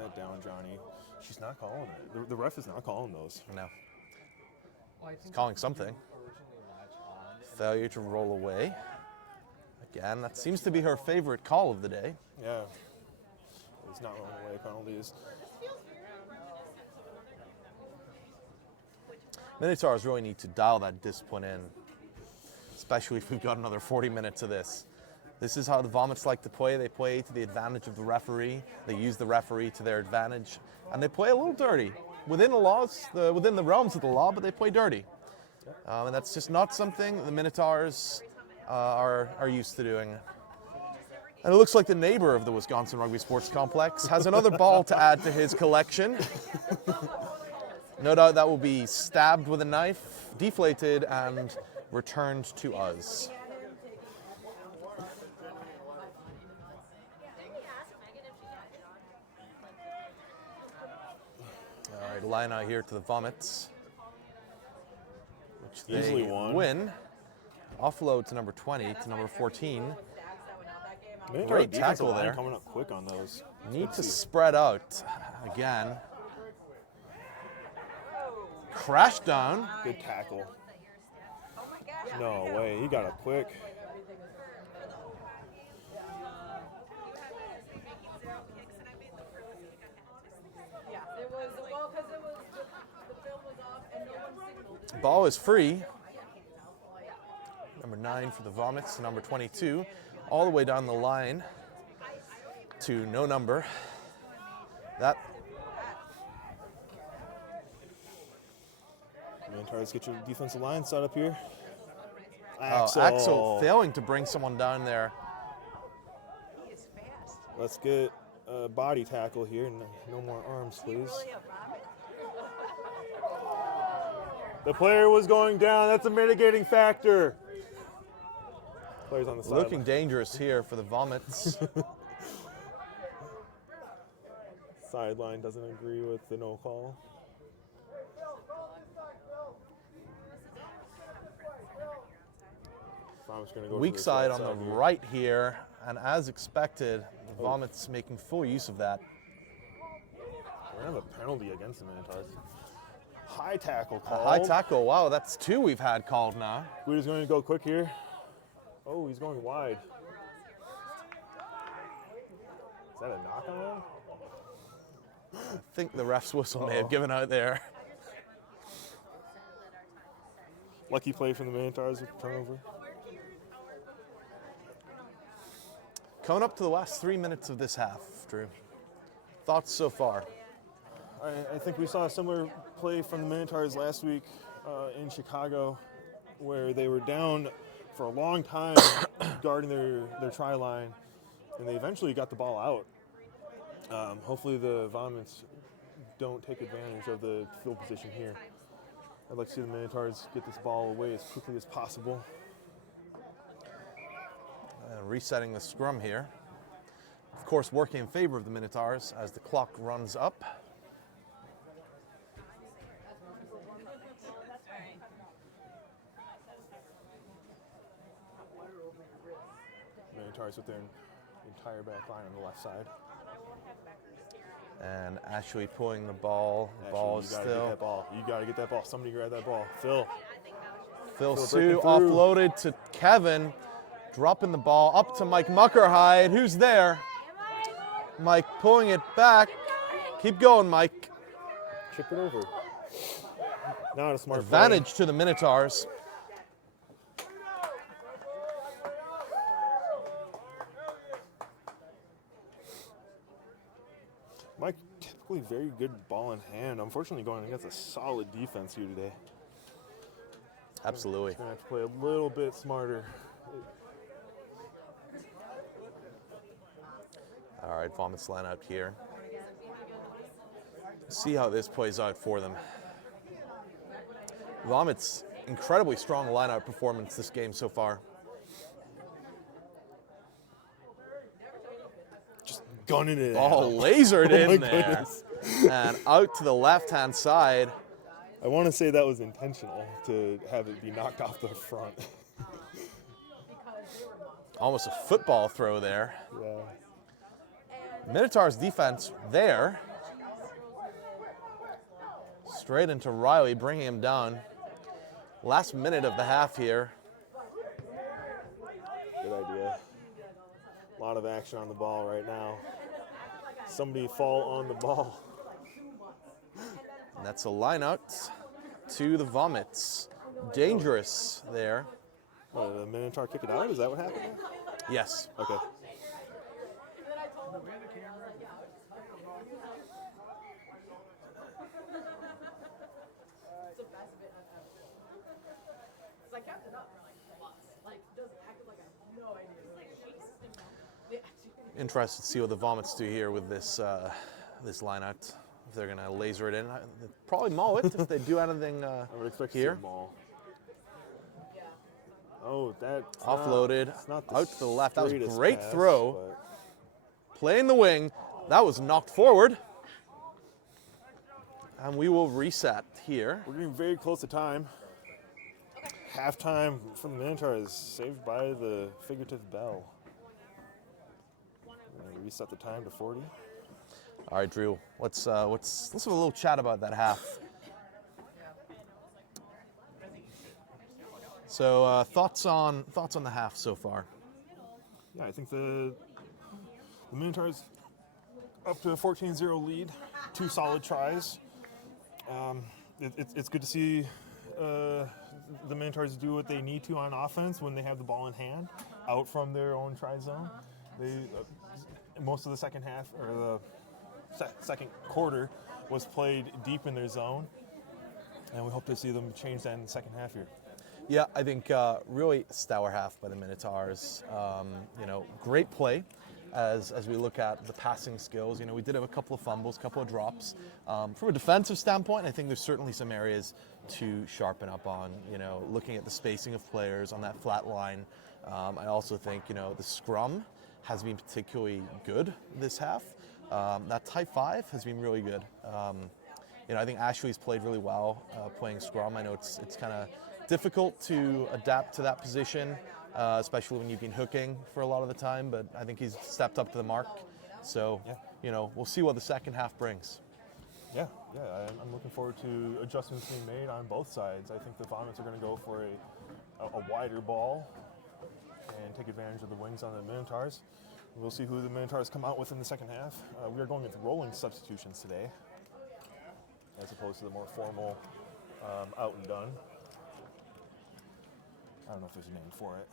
that down, Johnny. She's not calling it. The ref is not calling those. No. He's calling something. Failure to roll away. Again, that seems to be her favorite call of the day. Yeah. It's not rolling away penalties. Minotaurs really need to dial that discipline in, especially if we've got another 40 minutes of this. This is how the Vomits like to play. They play to the advantage of the referee. They use the referee to their advantage, and they play a little dirty within the laws, within the realms of the law, but they play dirty. And that's just not something the Minotaurs are used to doing. And it looks like the neighbor of the Wisconsin Rugby Sports Complex has another ball to add to his collection. No doubt that will be stabbed with a knife, deflated, and returned to us. All right, line out here to the Vomits, which they Easily won. win. Offload to number 20 to number 14. Minotaur Great defensive tackle line there. coming up quick on those. Need to spread out again. Crash down. Good tackle. No way, he got up quick. Yeah, it was, well, because it was, the film was off and no one signaled. Ball is free. Number 9 for the Vomits to number 22. All the way down the line to no number. That Minotaurs, get your defensive line set up here. Axel failing to bring someone down there. Let's get a body tackle here. No more arms, please. The player was going down. That's a mitigating factor. Players on the side. Looking dangerous here for the Vomits. Sideline doesn't agree with the no call. Vomits gonna go to Weak this side right on the here. right here, and as expected, the Vomits making full use of that. We're gonna have a penalty against the Minotaurs. High tackle A call. high tackle, wow, that's 2 we've had called now. Guida's going to go quick here. Oh, he's going wide. Is that a knock on? I think the ref's whistle may have given out there. Lucky play from the Minotaurs with turnover. Coming up to the last 3 minutes of this half, Drew. Thoughts so far? I think we saw a similar play from the Minotaurs last week in Chicago, where they were down for a long time guarding their try line, and they eventually got the ball out. Hopefully the Vomits don't take advantage of the field position here. I'd like to see the Minotaurs get this ball away as quickly as possible. Resetting the scrum here. Of course, working in favor of the Minotaurs as the clock runs up. Minotaurs with their entire back line on the left side. And Ashley pulling the ball. The ball is you gotta still. get that ball. You gotta get that ball. Somebody grab that ball. Phil. Phil breaking Sue through. offloaded to Kevin. Dropping the ball up to Mike Muckerhide. Who's there? Mike pulling it back. Keep going, Mike. Chip it over. Not a smart Advantage to the Minotaurs. Mike, typically very good ball in hand. Unfortunately, going against a solid defense here today. Absolutely. Gonna have to play a little bit smarter. All right, Vomits line out here. See how this plays out for them. Vomits, incredibly strong line-out performance this game so far. Just gunning it Ball out. lasered Oh my in there. goodness. And out to the left-hand side. I want to say that was intentional to have it be knocked off the front. Almost a football throw there. Yeah. Minotaurs defense there. Straight into Riley, bringing him down. Last minute of the half here. Good idea. A lot of action on the ball right now. Somebody fall on the ball. And that's a line out to the Vomits. Dangerous there. What, did the Minotaur kick it out? Is that what happened? Yes. Okay. I kept it up for like months. Like, just acted like I have no idea. Interested to see what the Vomits do here with this this line out. If they're gonna laser it in, they'd probably maul it if they do anything I would expect here. to see a ball. Oh, that's Offloaded not out to the left. That was a straightest great pass, throw. but Playing the wing. That was knocked forward. And we will reset here. We're getting very close to time. Halftime for the Minotaurs saved by the figurative bell. We're gonna reset the time to 40. All right, Drew. Let's have a little chat about that half. So thoughts on the half so far? Yeah, I think the Minotaurs up to a 14-0 lead. 2 solid tries. It's good to see the Minotaurs do what they need to on offense when they have the ball in hand, out from their own try zone. They most of the second half or the second quarter was played deep in their zone, and we hope to see them change that in the second half here. Yeah, I think really stellar half by the Minotaurs. Great play as we look at the passing skills. We did have a couple of fumbles, a couple of drops. From a defensive standpoint, I think there's certainly some areas to sharpen up on. Looking at the spacing of players on that flat line. I also think the scrum has been particularly good this half. That type 5 has been really good. I think Ashley's played really well playing scrum. I know it's kind of difficult to adapt to that position, especially when you've been hooking for a lot of the time, but I think he's stepped up to the mark. So, we'll see what the second half brings. Yeah, I'm looking forward to adjustments being made on both sides. I think the Vomits are going to go for a wider ball and take advantage of the wings on the Minotaurs. We'll see who the Minotaurs come out with in the second half. We are going with rolling substitutions today, as opposed to the more formal out and done. I don't know if there's a name for it.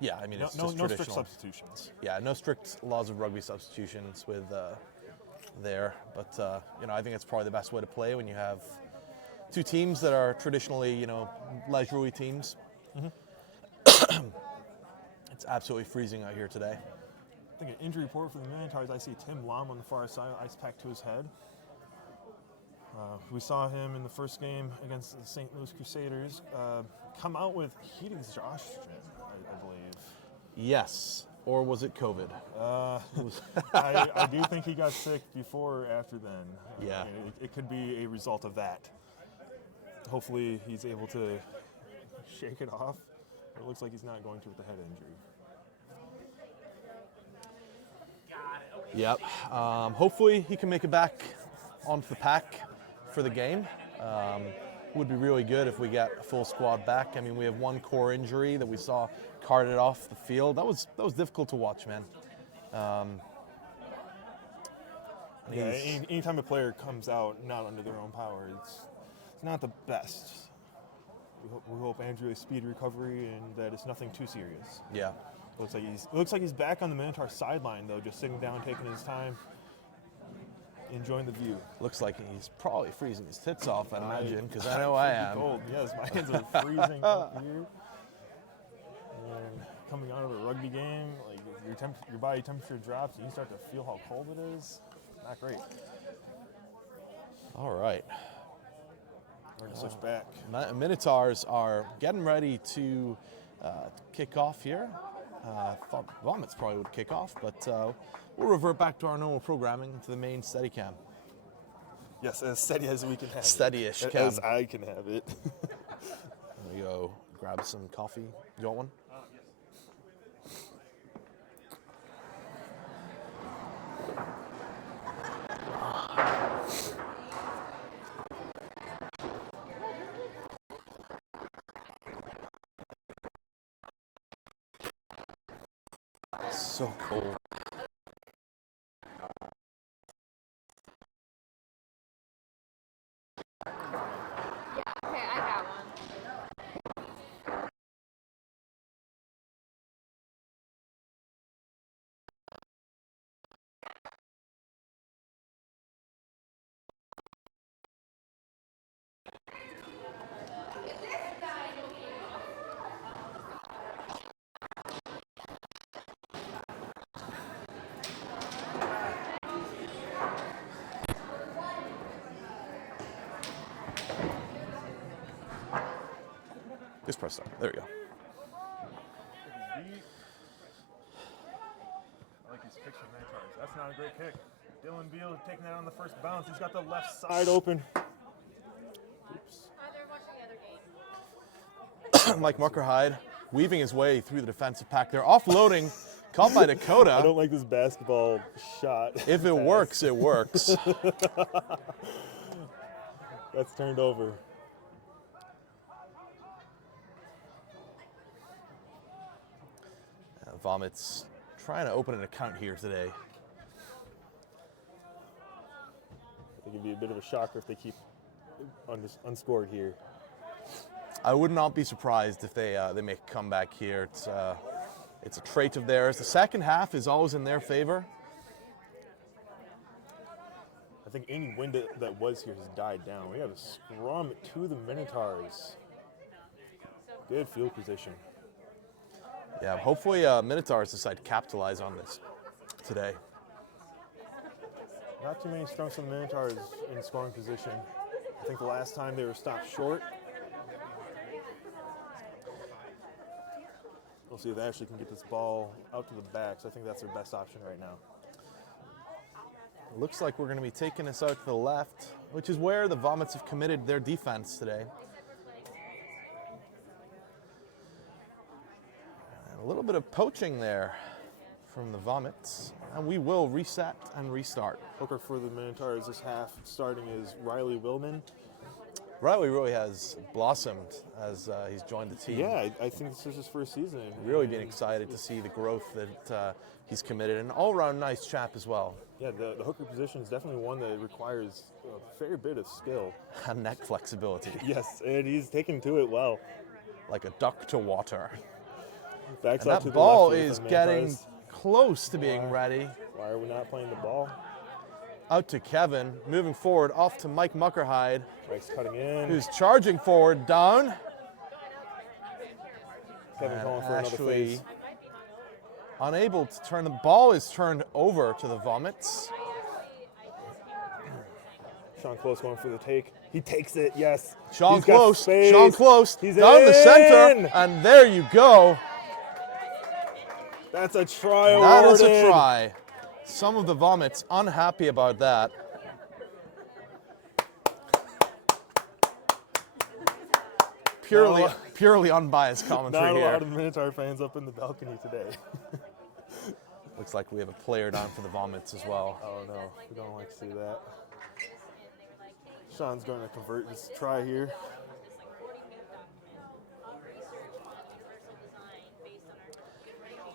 Yeah, I mean, it's no just strict traditional. substitutions. Yeah, no strict laws of rugby substitutions with there, but I think it's probably the best way to play when you have 2 teams that are traditionally, leisurely teams. Mm-hmm. It's absolutely freezing out here today. I think an injury report for the Minotaurs. I see Tim Lom on the far side, ice pack to his head. We saw him in the first game against the St. Louis Crusaders come out with heat exhaustion, I believe. Yes. Or was it COVID? I do think he got sick before or after then. Yeah. It could be a result of that. Hopefully he's able to shake it off. It looks like he's not going to with the head injury. Yep. Hopefully he can make it back onto the pack for the game. Would be really good if we get a full squad back. I mean, we have one core injury that we saw carted off the field. That was difficult to watch, man. Anytime a player comes out not under their own power, it's not the best. We hope Andrew a speedy recovery and that it's nothing too serious. Yeah. Looks like he's back on the Minotaur sideline though, just sitting down, taking his time, enjoying the view. Looks like he's probably freezing his tits off, I imagine, because I know I am. Cold. Yes, my hands are freezing up here. And coming out of a rugby game, like your body temperature drops, and you start to feel how cold it is. Not great. All right. We're going to switch back. Minotaurs are getting ready to kick off here. Thought Vomits probably would kick off, but we'll revert back to our normal programming to the main Steadicam. Yes, as steady as we can have Steady-ish, it. Cam. As I can have it. There we go. Grab some coffee. You want one? So cold. Okay, I got one. Just press start. There we go. I like his picture of Minotaurs. That's not a great kick. Dylan Beal taking that on the first bounce. He's got the left side open. Oops. They're watching the other game. Mike Muckerhide weaving his way through the defensive pack. They're offloading. Caught by Dakota. I don't like this basketball shot. If it works, it works. That's turned over. Vomits trying to open an account here today. I think it'd be a bit of a shocker if they keep unscored here. I would not be surprised if they make a comeback here. It's a trait of theirs. The second half is always in their favor. I think any wind that was here has died down. We have a scrum to the Minotaurs. Good field position. Yeah, hopefully Minotaurs decide to capitalize on this today. Not too many scrums from the Minotaurs in scoring position. I think the last time they were stopped short. We'll see if they actually can get this ball out to the back. So I think that's their best option right now. Looks like we're going to be taking this out to the left, which is where the Vomits have committed their defense today. And a little bit of poaching there from the Vomits, and we will reset and restart. Hooker for the Minotaurs this half starting is Riley Willman. Riley really has blossomed as he's joined the team. Yeah, I think this is his first season. Really been excited to see the growth that he's committed. An all-around nice chap as well. Yeah, the hooker position is definitely one that requires a fair bit of skill. And neck flexibility. Yes, and he's taken to it well. Like a duck to water. Backs And out to that the ball left here is for the getting Minotaurs. close to being ready. Why are we not playing the ball? Out to Kevin, moving forward, off to Mike Muckerhide, Mike's cutting in. who's charging forward, down. Kevin And calling for another Ashley phase. unable to turn. The ball is turned over to the Vomits. Sean Close going for the take. He takes it, yes. Sean He's got Close. space. Sean Close. He's down the in. center. And there you go. That's a try That is awarded. a try. Some of the Vomits unhappy about that. Purely unbiased commentary Not a here. lot of Minotaur fans up in the balcony today. Looks like we have a player down for the Vomits as well. Oh no, we don't like to see that. Sean's going to convert this try here.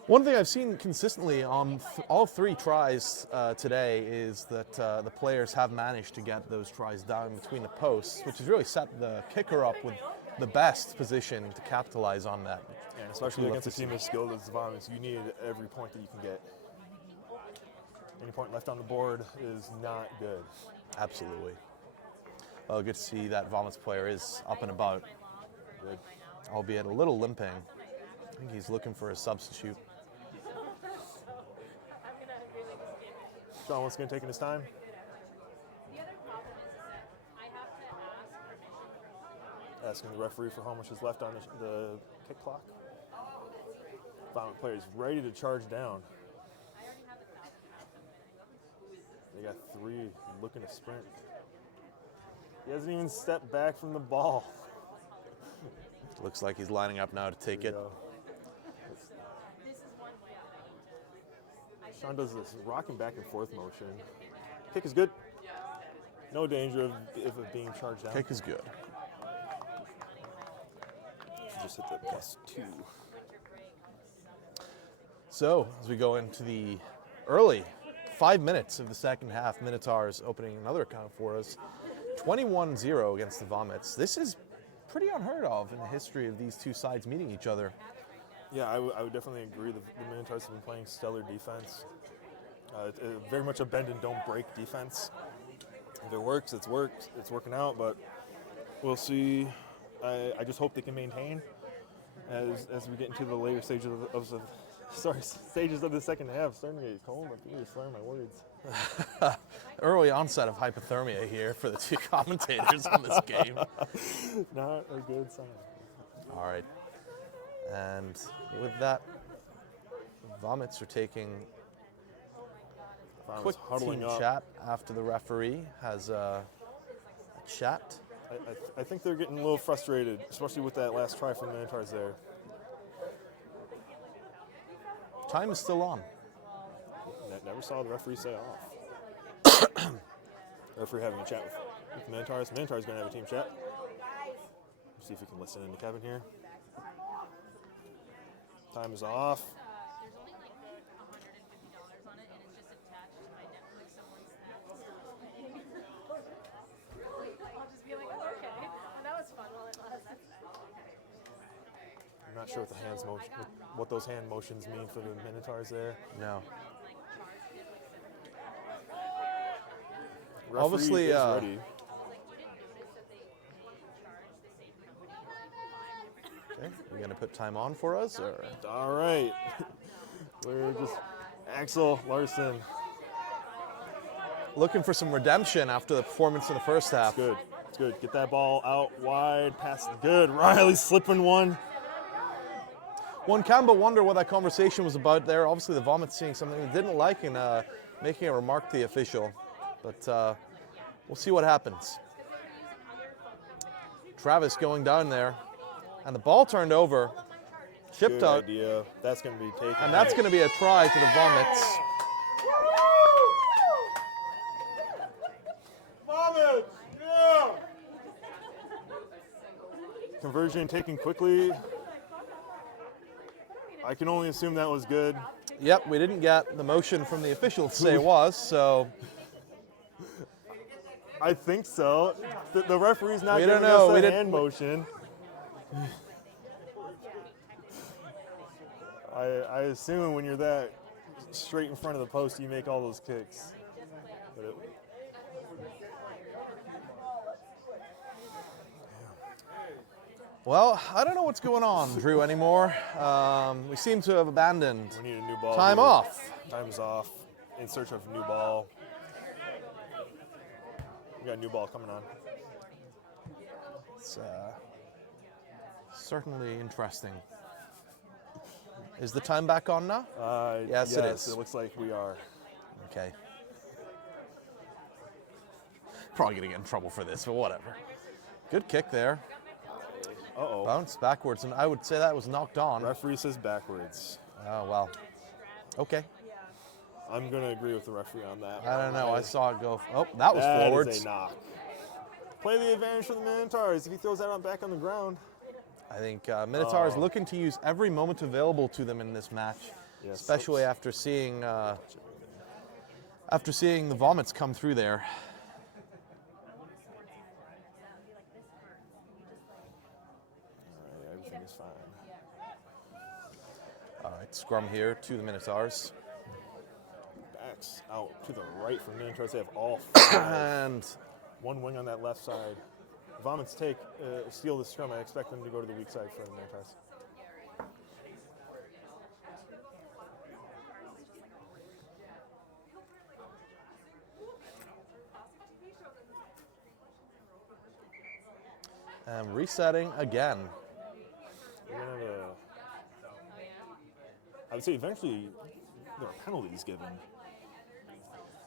One thing I've seen consistently on all 3 tries today is that the players have managed to get those tries down between the posts, which has really set the kicker up with the best position to capitalize on that. And especially against a team as skilled as the Vomits, you need every point that you can get. Any point left on the board is not good. Absolutely. Well, good to see that Vomits player is up and about, Good. albeit a little limping. I think he's looking for a substitute. Sean once again taking his time. Asking the referee for how much is left on the kick clock. Vomit player is ready to charge down. They got 3 looking to sprint. He hasn't even stepped back from the ball. Looks like he's lining up now to take There it. you go. Sean does this rocking back and forth motion. Kick is good. No danger of it being charged down. Kick is good. Just hit the +2. So, as we go into the early 5 minutes of the second half, Minotaurs opening another account for us. 21-0 against the Vomits. This is pretty unheard of in the history of these two sides meeting each other. Yeah, I would definitely agree. The Minotaurs have been playing stellar defense. Very much a bend and don't break defense. If it works, it's worked. It's working out, but we'll see. I just hope they can maintain as we get into the later stages stages of the second half. Starting to get cold. I'm really slurring my words. Early onset of hypothermia here for the two commentators on this game. Not a good sign. All right. And with that, Vomits are taking a quick huddling team up. chat after the referee has a chat. I think they're getting a little frustrated, especially with that last try from the Minotaurs there. Time is still on. Never saw the referee say off. Referee having a chat with the Minotaurs. Minotaurs going to have a team chat. See if we can listen in to Kevin here. Time is off. There's only like $150 on it, and it's just attached to my Netflix someone's I'll just be like, oh, okay. Well, that was fun while it lasted. I'm not sure what the hands motion, what those hand motions mean for the Minotaurs there. No. Referee Obviously, is ready. Okay, you going to put time on for us? Or? All right. We're just Axel Larson. Looking for some redemption after the performance in the first half. Good. It's good. Get that ball out wide. Pass good. Riley slipping one. One can but wonder what that conversation was about there. Obviously, the Vomits seeing something they didn't like and making a remark to the official. But we'll see what happens. Travis going down there. And the ball turned over. Chipped Good out. idea. That's going to be taken. And that's going to be a try to the Vomits. Conversion taken quickly. I can only assume that was good. Yep, we didn't get the motion from the official to say it was, so I think so. The referee's not We giving don't know. us We a didn't- hand motion. I assume when you're that straight in front of the post, you make all those kicks. But well, I don't know what's going on, Drew, anymore. We seem to have abandoned we need a new ball. time here. off. Time's off. In search of a new ball. We got a new ball coming on. It's certainly interesting. Is the time back on now? Yes, it is. It looks like we are. Okay. Probably going to get in trouble for this, but whatever. Good kick there. Uh-oh. Bounce backwards, and I would say that was knocked on. Referee says backwards. Oh, well. Okay. I'm going to agree with the referee on that. I don't know. I saw it go. Oh, that was forwards. That is a knock. Play the advantage for the Minotaurs. If he throws that back on the ground. I think Minotaurs looking to use every moment available to them in this match, Yes. especially after seeing the vomits come through there. All right, everything is fine. All right, scrum here to the Minotaurs. Backs out to the right for Minotaurs. They have all 5. And One wing on that left side. Vomits steal the scrum. I expect them to go to the weak side for the Minotaurs. and resetting again. We're gonna have I would say eventually there are penalties given.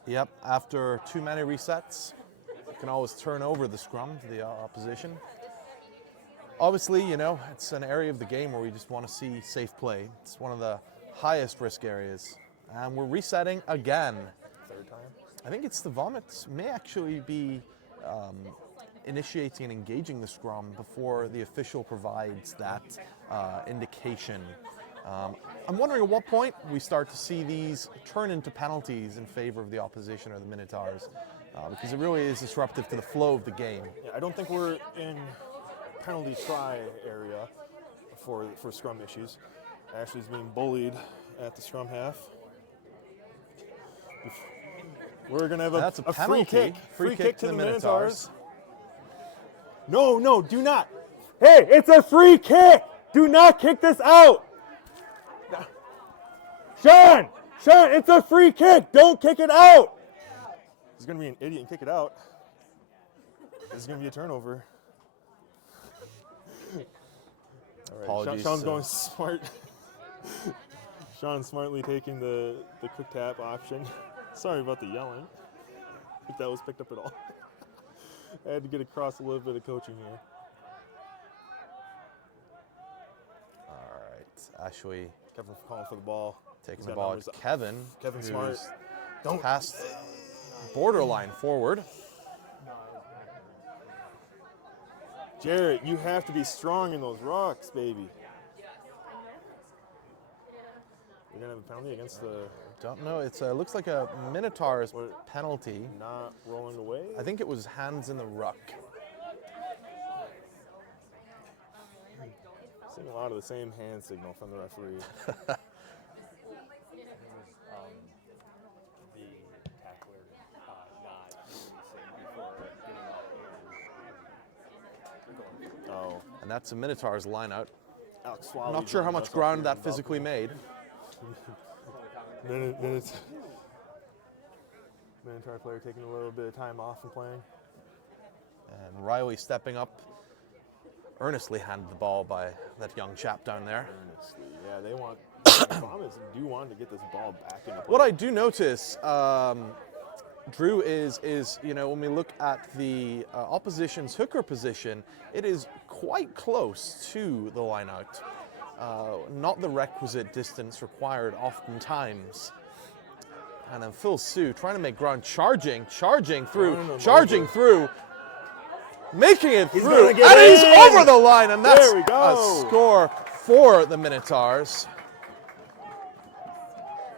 Yep, after too many resets, you can always turn over the scrum to the opposition. Obviously, you know, it's an area of the game where we just want to see safe play. It's one of the highest risk areas. And we're resetting again. Third time. I think it's the vomits may actually be initiating and engaging the scrum before the official provides that indication. I'm wondering at what point we start to see these turn into penalties in favor of the opposition or the Minotaurs, because it really is disruptive to the flow of the game. Yeah, I don't think we're in penalty try area for scrum issues. Ashley's being bullied at the scrum half. We're gonna have That's a penalty. free kick. Free kick to the Minotaurs. No, do not. Hey, it's a free kick. Do not kick this out. Sean, it's a free kick. Don't kick it out. He's gonna be an idiot and kick it out. This is gonna be a turnover. All right, Apologies, Sean's going smart. Sean's smartly taking the quick tap option. Sorry about the yelling. If that was picked up at all. I had to get across a little bit of coaching here. All right, Ashley Kevin calling for the ball. taking He's the got ball numbers to up. Kevin. Kevin who's Smart. Don't. Past borderline forward. Jarrett, you have to be strong in those rocks, baby. We're going to have a penalty against the Don't know. It's looks like a Minotaurs What? penalty. not rolling away. I think it was hands in the ruck. Seeing a lot of the same hand signal from the referee. The tackler not releasing before getting up Oh, And that's a Minotaurs line out. Alex I'm Swally not sure how joined much us up ground here that in physically made. Minutes. Minotaur player taking a little bit of time off from playing. And Riley stepping up, earnestly handed the ball by that young chap down there. Earnestly. Yeah, they want. Vomits do want to get this ball back into play. What I do notice, Drew, is you know, when we look at the opposition's hooker position, it is quite close to the line out. Not the requisite distance required oftentimes. And then Phil Sue trying to make ground, charging through, making it through, gonna and get he's in. over the line, and that's There we go. a score for the Minotaurs.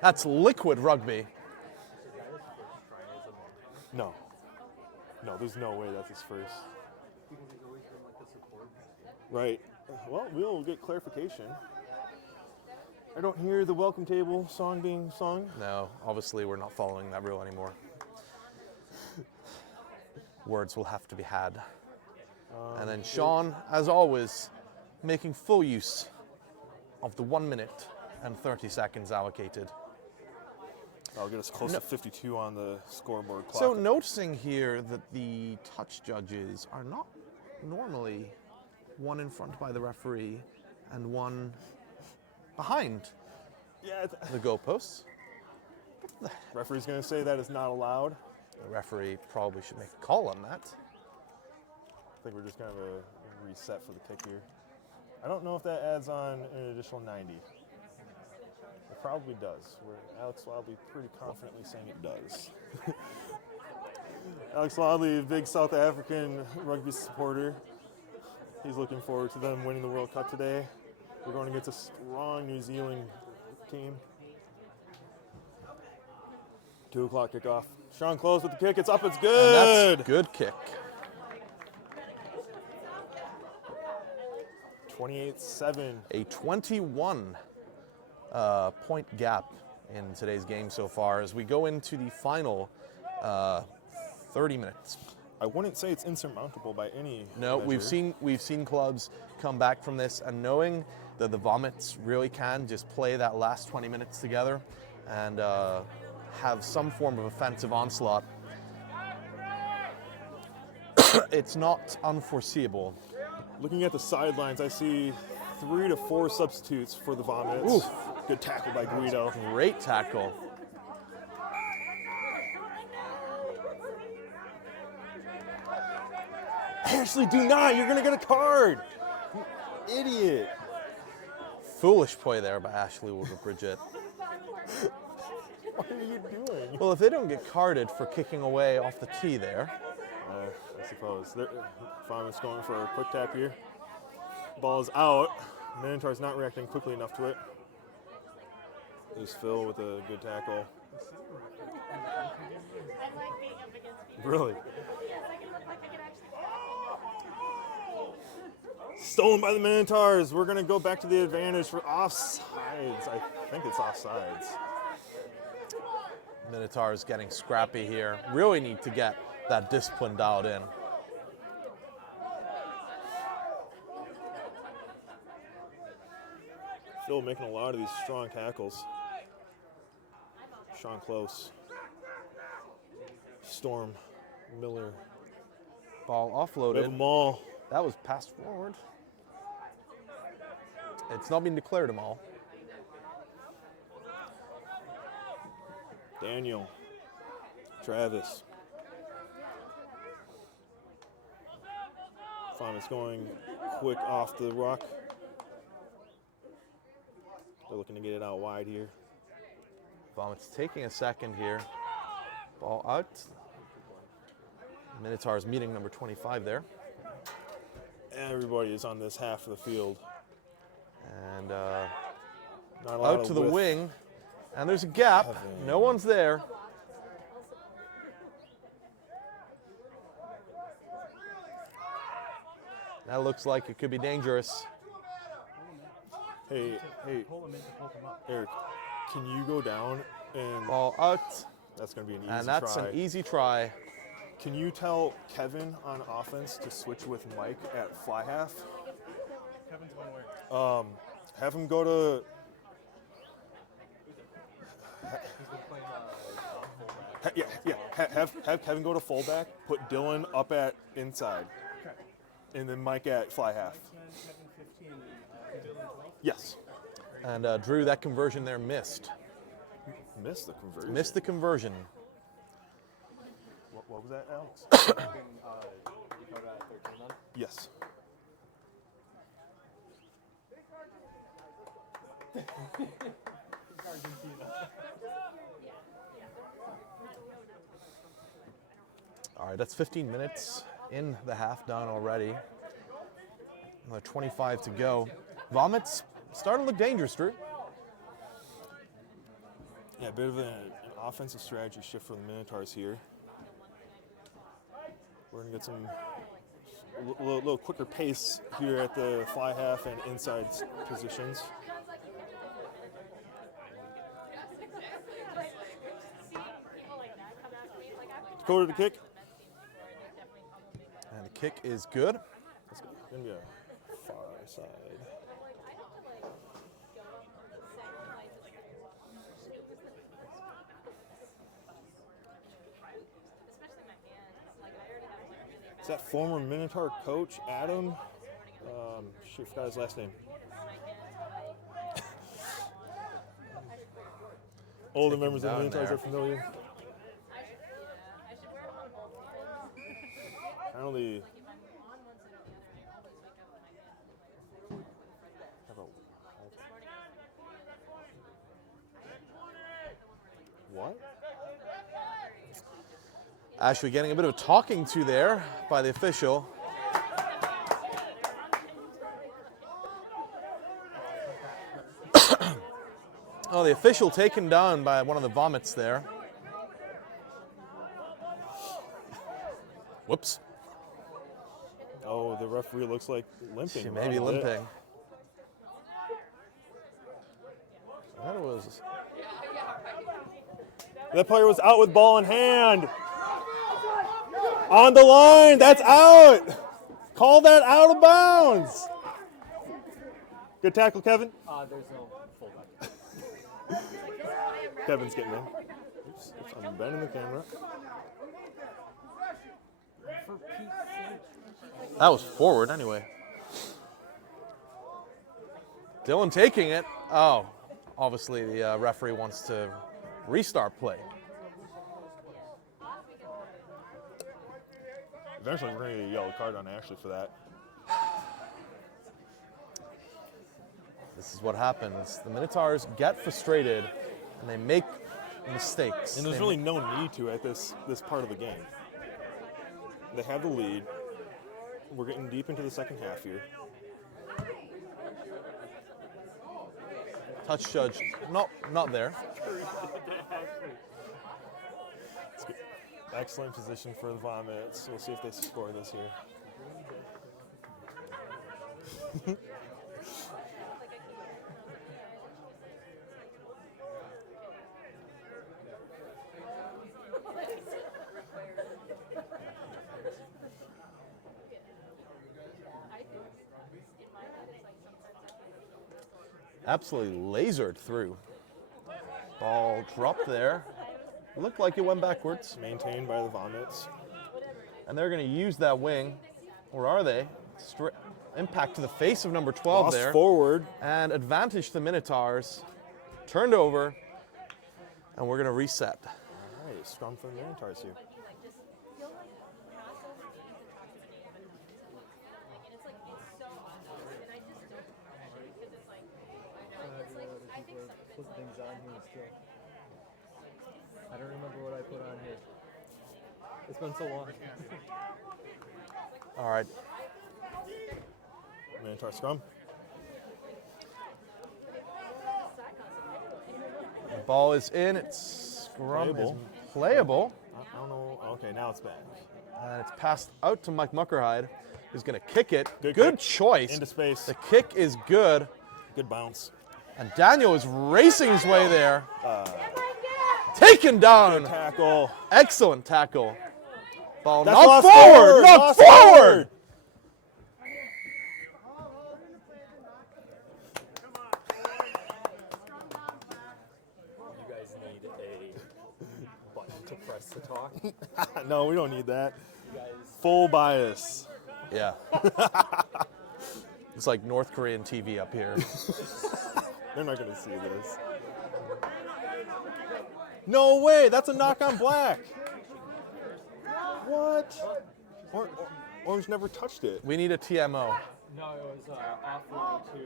That's liquid rugby. No, there's no way that's his first. Right. Well, we'll get clarification. I don't hear the welcome table song being sung. No, obviously we're not following that rule anymore. Words will have to be had. And then Sean, as always, making full use of the 1 minute and 30 seconds allocated. I'll get us close to 52 on the scoreboard clock. So noticing here that the touch judges are not normally one in front by the referee and one behind yeah, the goalposts. referee's going to say that is not allowed. The referee probably should make a call on that. I think we're just going to have a reset for the kick here. I don't know if that adds on an additional 90. It probably does. Alex Loudley pretty confidently saying it does. Alex Loudley, big South African rugby supporter. He's looking forward to them winning the World Cup today. We're going against a strong New Zealand team. 2 o'clock kickoff. Sean Close with the kick. It's up. It's good. And that's good kick. 28-7. A 21 point gap in today's game so far as we go into the final 30 minutes. I wouldn't say it's insurmountable by any No, measure. we've seen clubs come back from this, and knowing that the Vomits really can just play that last 20 minutes together and have some form of offensive onslaught, it's not unforeseeable. Looking at the sidelines, I see 3 to 4 substitutes for the Vomits. Oof. Good tackle by Guido. Great tackle. Ashley, do not. You're going to get a card. You idiot. Foolish play there by Ashley Bridget. What are you doing? Well, if they don't get carded for kicking away off the tee there, I suppose. Vomits going for a quick tap here. Ball is out. Minotaur's not reacting quickly enough to it. There's Phil with a good tackle. Really? Stolen by the Minotaurs. We're going to go back to the advantage for offsides. I think it's offsides. Minotaurs getting scrappy here. Really need to get that discipline dialed in. Phil making a lot of these strong tackles. Sean Close. Storm. Miller. Ball We have offloaded. them all. That was passed forward. It's not been declared a maul. Daniel. Travis. Vomits going quick off the rock. They're looking to get it out wide here. Vomits taking a second here. Ball out. Minotaurs meeting number 25 there. Everybody is on this half of the field. And Not a lot out of to the width. wing. And there's a gap. Kevin. No one's there. That looks like it could be dangerous. Hey, Eric, can you go down and Ball out. that's going to be an easy And that's try. an easy try. Can you tell Kevin on offense to switch with Mike at fly half? Kevin's one where? Have him go to. Have Kevin go to fullback. Put Dylan up at inside, and then Mike at fly half. Kevin 15, Dylan 12. Yes. And Drew, that conversion there missed. Missed the conversion. Missed the conversion. What was that, Alex? Yes. All right, that's 15 minutes in the half done already. Another 25 to go. Vomits starting to look dangerous, Drew. Yeah, a bit of an offensive strategy shift for the Minotaurs here. We're going to get some little quicker pace here at the fly half and inside positions. Dakota to kick. And the kick is good. It's going to be a far side. Is that former Minotaur coach, Adam? Shoot, forgot his last name. Older members of the down Minotaurs there. are familiar. Apparently, what? Ashley getting a bit of a talking to there by the official. Oh, the official taken down by one of the vomits there. Whoops. Oh, the referee looks like limping. She a may be little bit. limping. That was That player was out with ball in hand. On the line, that's out. Call that out of bounds. Good tackle, Kevin. There's no fullback. Kevin's getting in. Oops, I'm bending the camera. that was forward anyway. Dylan taking it. Oh, obviously the referee wants to restart play. Eventually, we're going to get a yellow card on Ashley for that. This is what happens. The Minotaurs get frustrated and they make mistakes. And there's They really no need to at this part of the game. They have the lead. We're getting deep into the second half here. touch judge, not there. Excellent position for the Vomits. We'll see if they score this here. Absolutely lasered through. Ball dropped there. Looked like it went backwards. Maintained by the Vomits. And they're going to use that wing. Or are they? Impact to the face of number 12 Lost there. forward. And advantage to Minotaurs. Turned over. And we're going to reset. All right, scrum for the Minotaurs here. Put things on here still. I don't remember what I put on here. It's been so long. All right. Minotaur scrum. The ball is in. It's scrum is Playable. playable. I don't know. Okay, now it's back. And it's passed out to Mike Muckerhide, who's going to kick it. Good Good kick. choice. Into space. The kick is good. Good bounce. And Daniel is racing his way there. Taken down. Good tackle. Excellent tackle. Ball That's knocked lost forward. Knocked Lost forward. You guys need a button to press to talk. No, we don't need that. Full bias. Yeah. It's like North Korean TV up here. They're not going to see this. No way! That's a knock on black. What? Orange never touched it. We need a TMO. No, it was offload to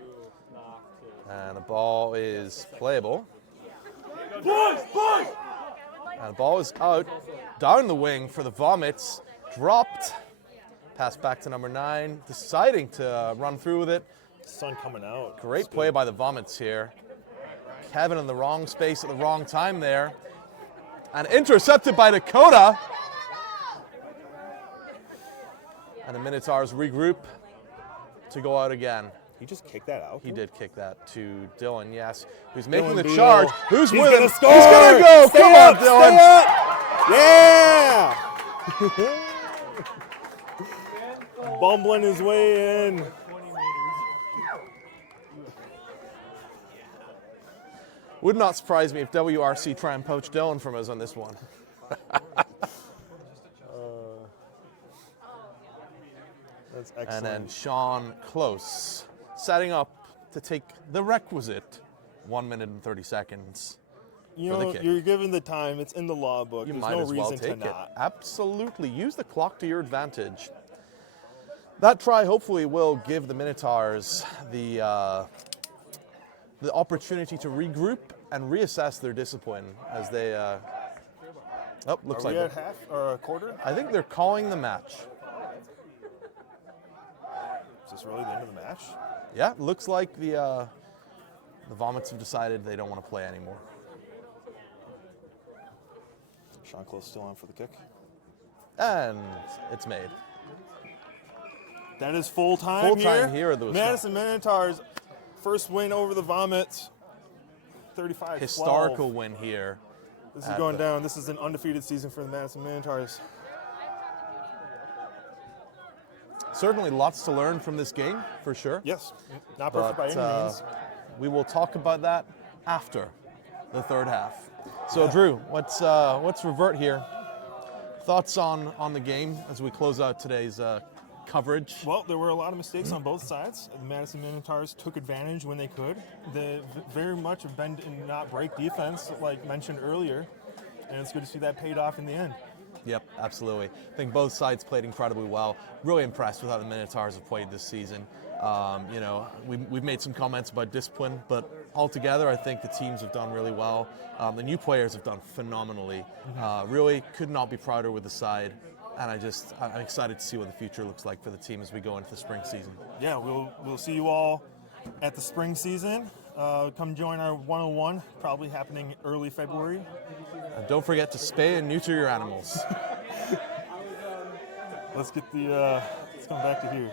knock to. And the ball is playable. Boys! And the ball is out. Down the wing for the Vomits. Dropped. Pass back to number 9. Deciding to run through with it. Sun coming out. Great That's play good. by the Vomits here. Kevin in the wrong space at the wrong time there. And intercepted by Dakota. And the Minotaurs regroup to go out again. He just kicked that out. He did kick that to Dylan, yes. Who's making Dylan the Beal. charge. Who's He's with gonna him? score. He's gonna go. Stay Come up, on, Dylan. Stay up. Yeah. Bumbling his way in. Would not surprise me if WRC try and poach Dylan from us on this one. That's And excellent. then Sean Close setting up to take the requisite 1 minute and 30 seconds. You for the know, kick. you're given the time. It's in the law book. You There's might no as well reason take to it. not. Absolutely. Use the clock to your advantage. That try hopefully will give the Minotaurs the opportunity to regroup and reassess their discipline as they. Looks Are like we at half or a quarter? I think they're calling the match. Is this really the end of the match? Yeah, looks like the Vomits have decided they don't want to play anymore. Sean Close still on for the kick. And it's made. That is full time Full here. time here at the Madison Minotaurs, first win over the Vomits. 35-12. Historical win here. This is at going the- down. This is an undefeated season for the Madison Minotaurs. Certainly lots to learn from this game, for sure. Yes, not perfect by any means. We will talk about that after the third half. So, Drew, let's revert here. Thoughts on the game as we close out today's coverage? Well, there were a lot of mistakes on both sides. The Madison Minotaurs took advantage when they could. They very much a bend and not break defense, like mentioned earlier, and it's good to see that paid off in the end. Yep, absolutely. I think both sides played incredibly well. Really impressed with how the Minotaurs have played this season. We've made some comments about discipline, but altogether, I think the teams have done really well. The new players have done phenomenally. Really could not be prouder with the side. And I'm excited to see what the future looks like for the team as we go into the spring season. Yeah, we'll see you all at the spring season. Come join our 101, probably happening early February. And don't forget to spay and neuter your animals. Let's come back to here.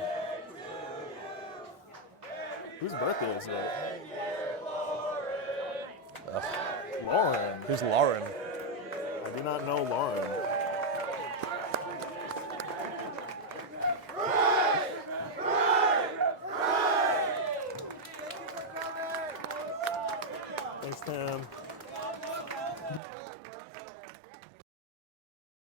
Whose birthday is it? Lauren. Who's Lauren? I do not know Lauren. Thanks, Tim.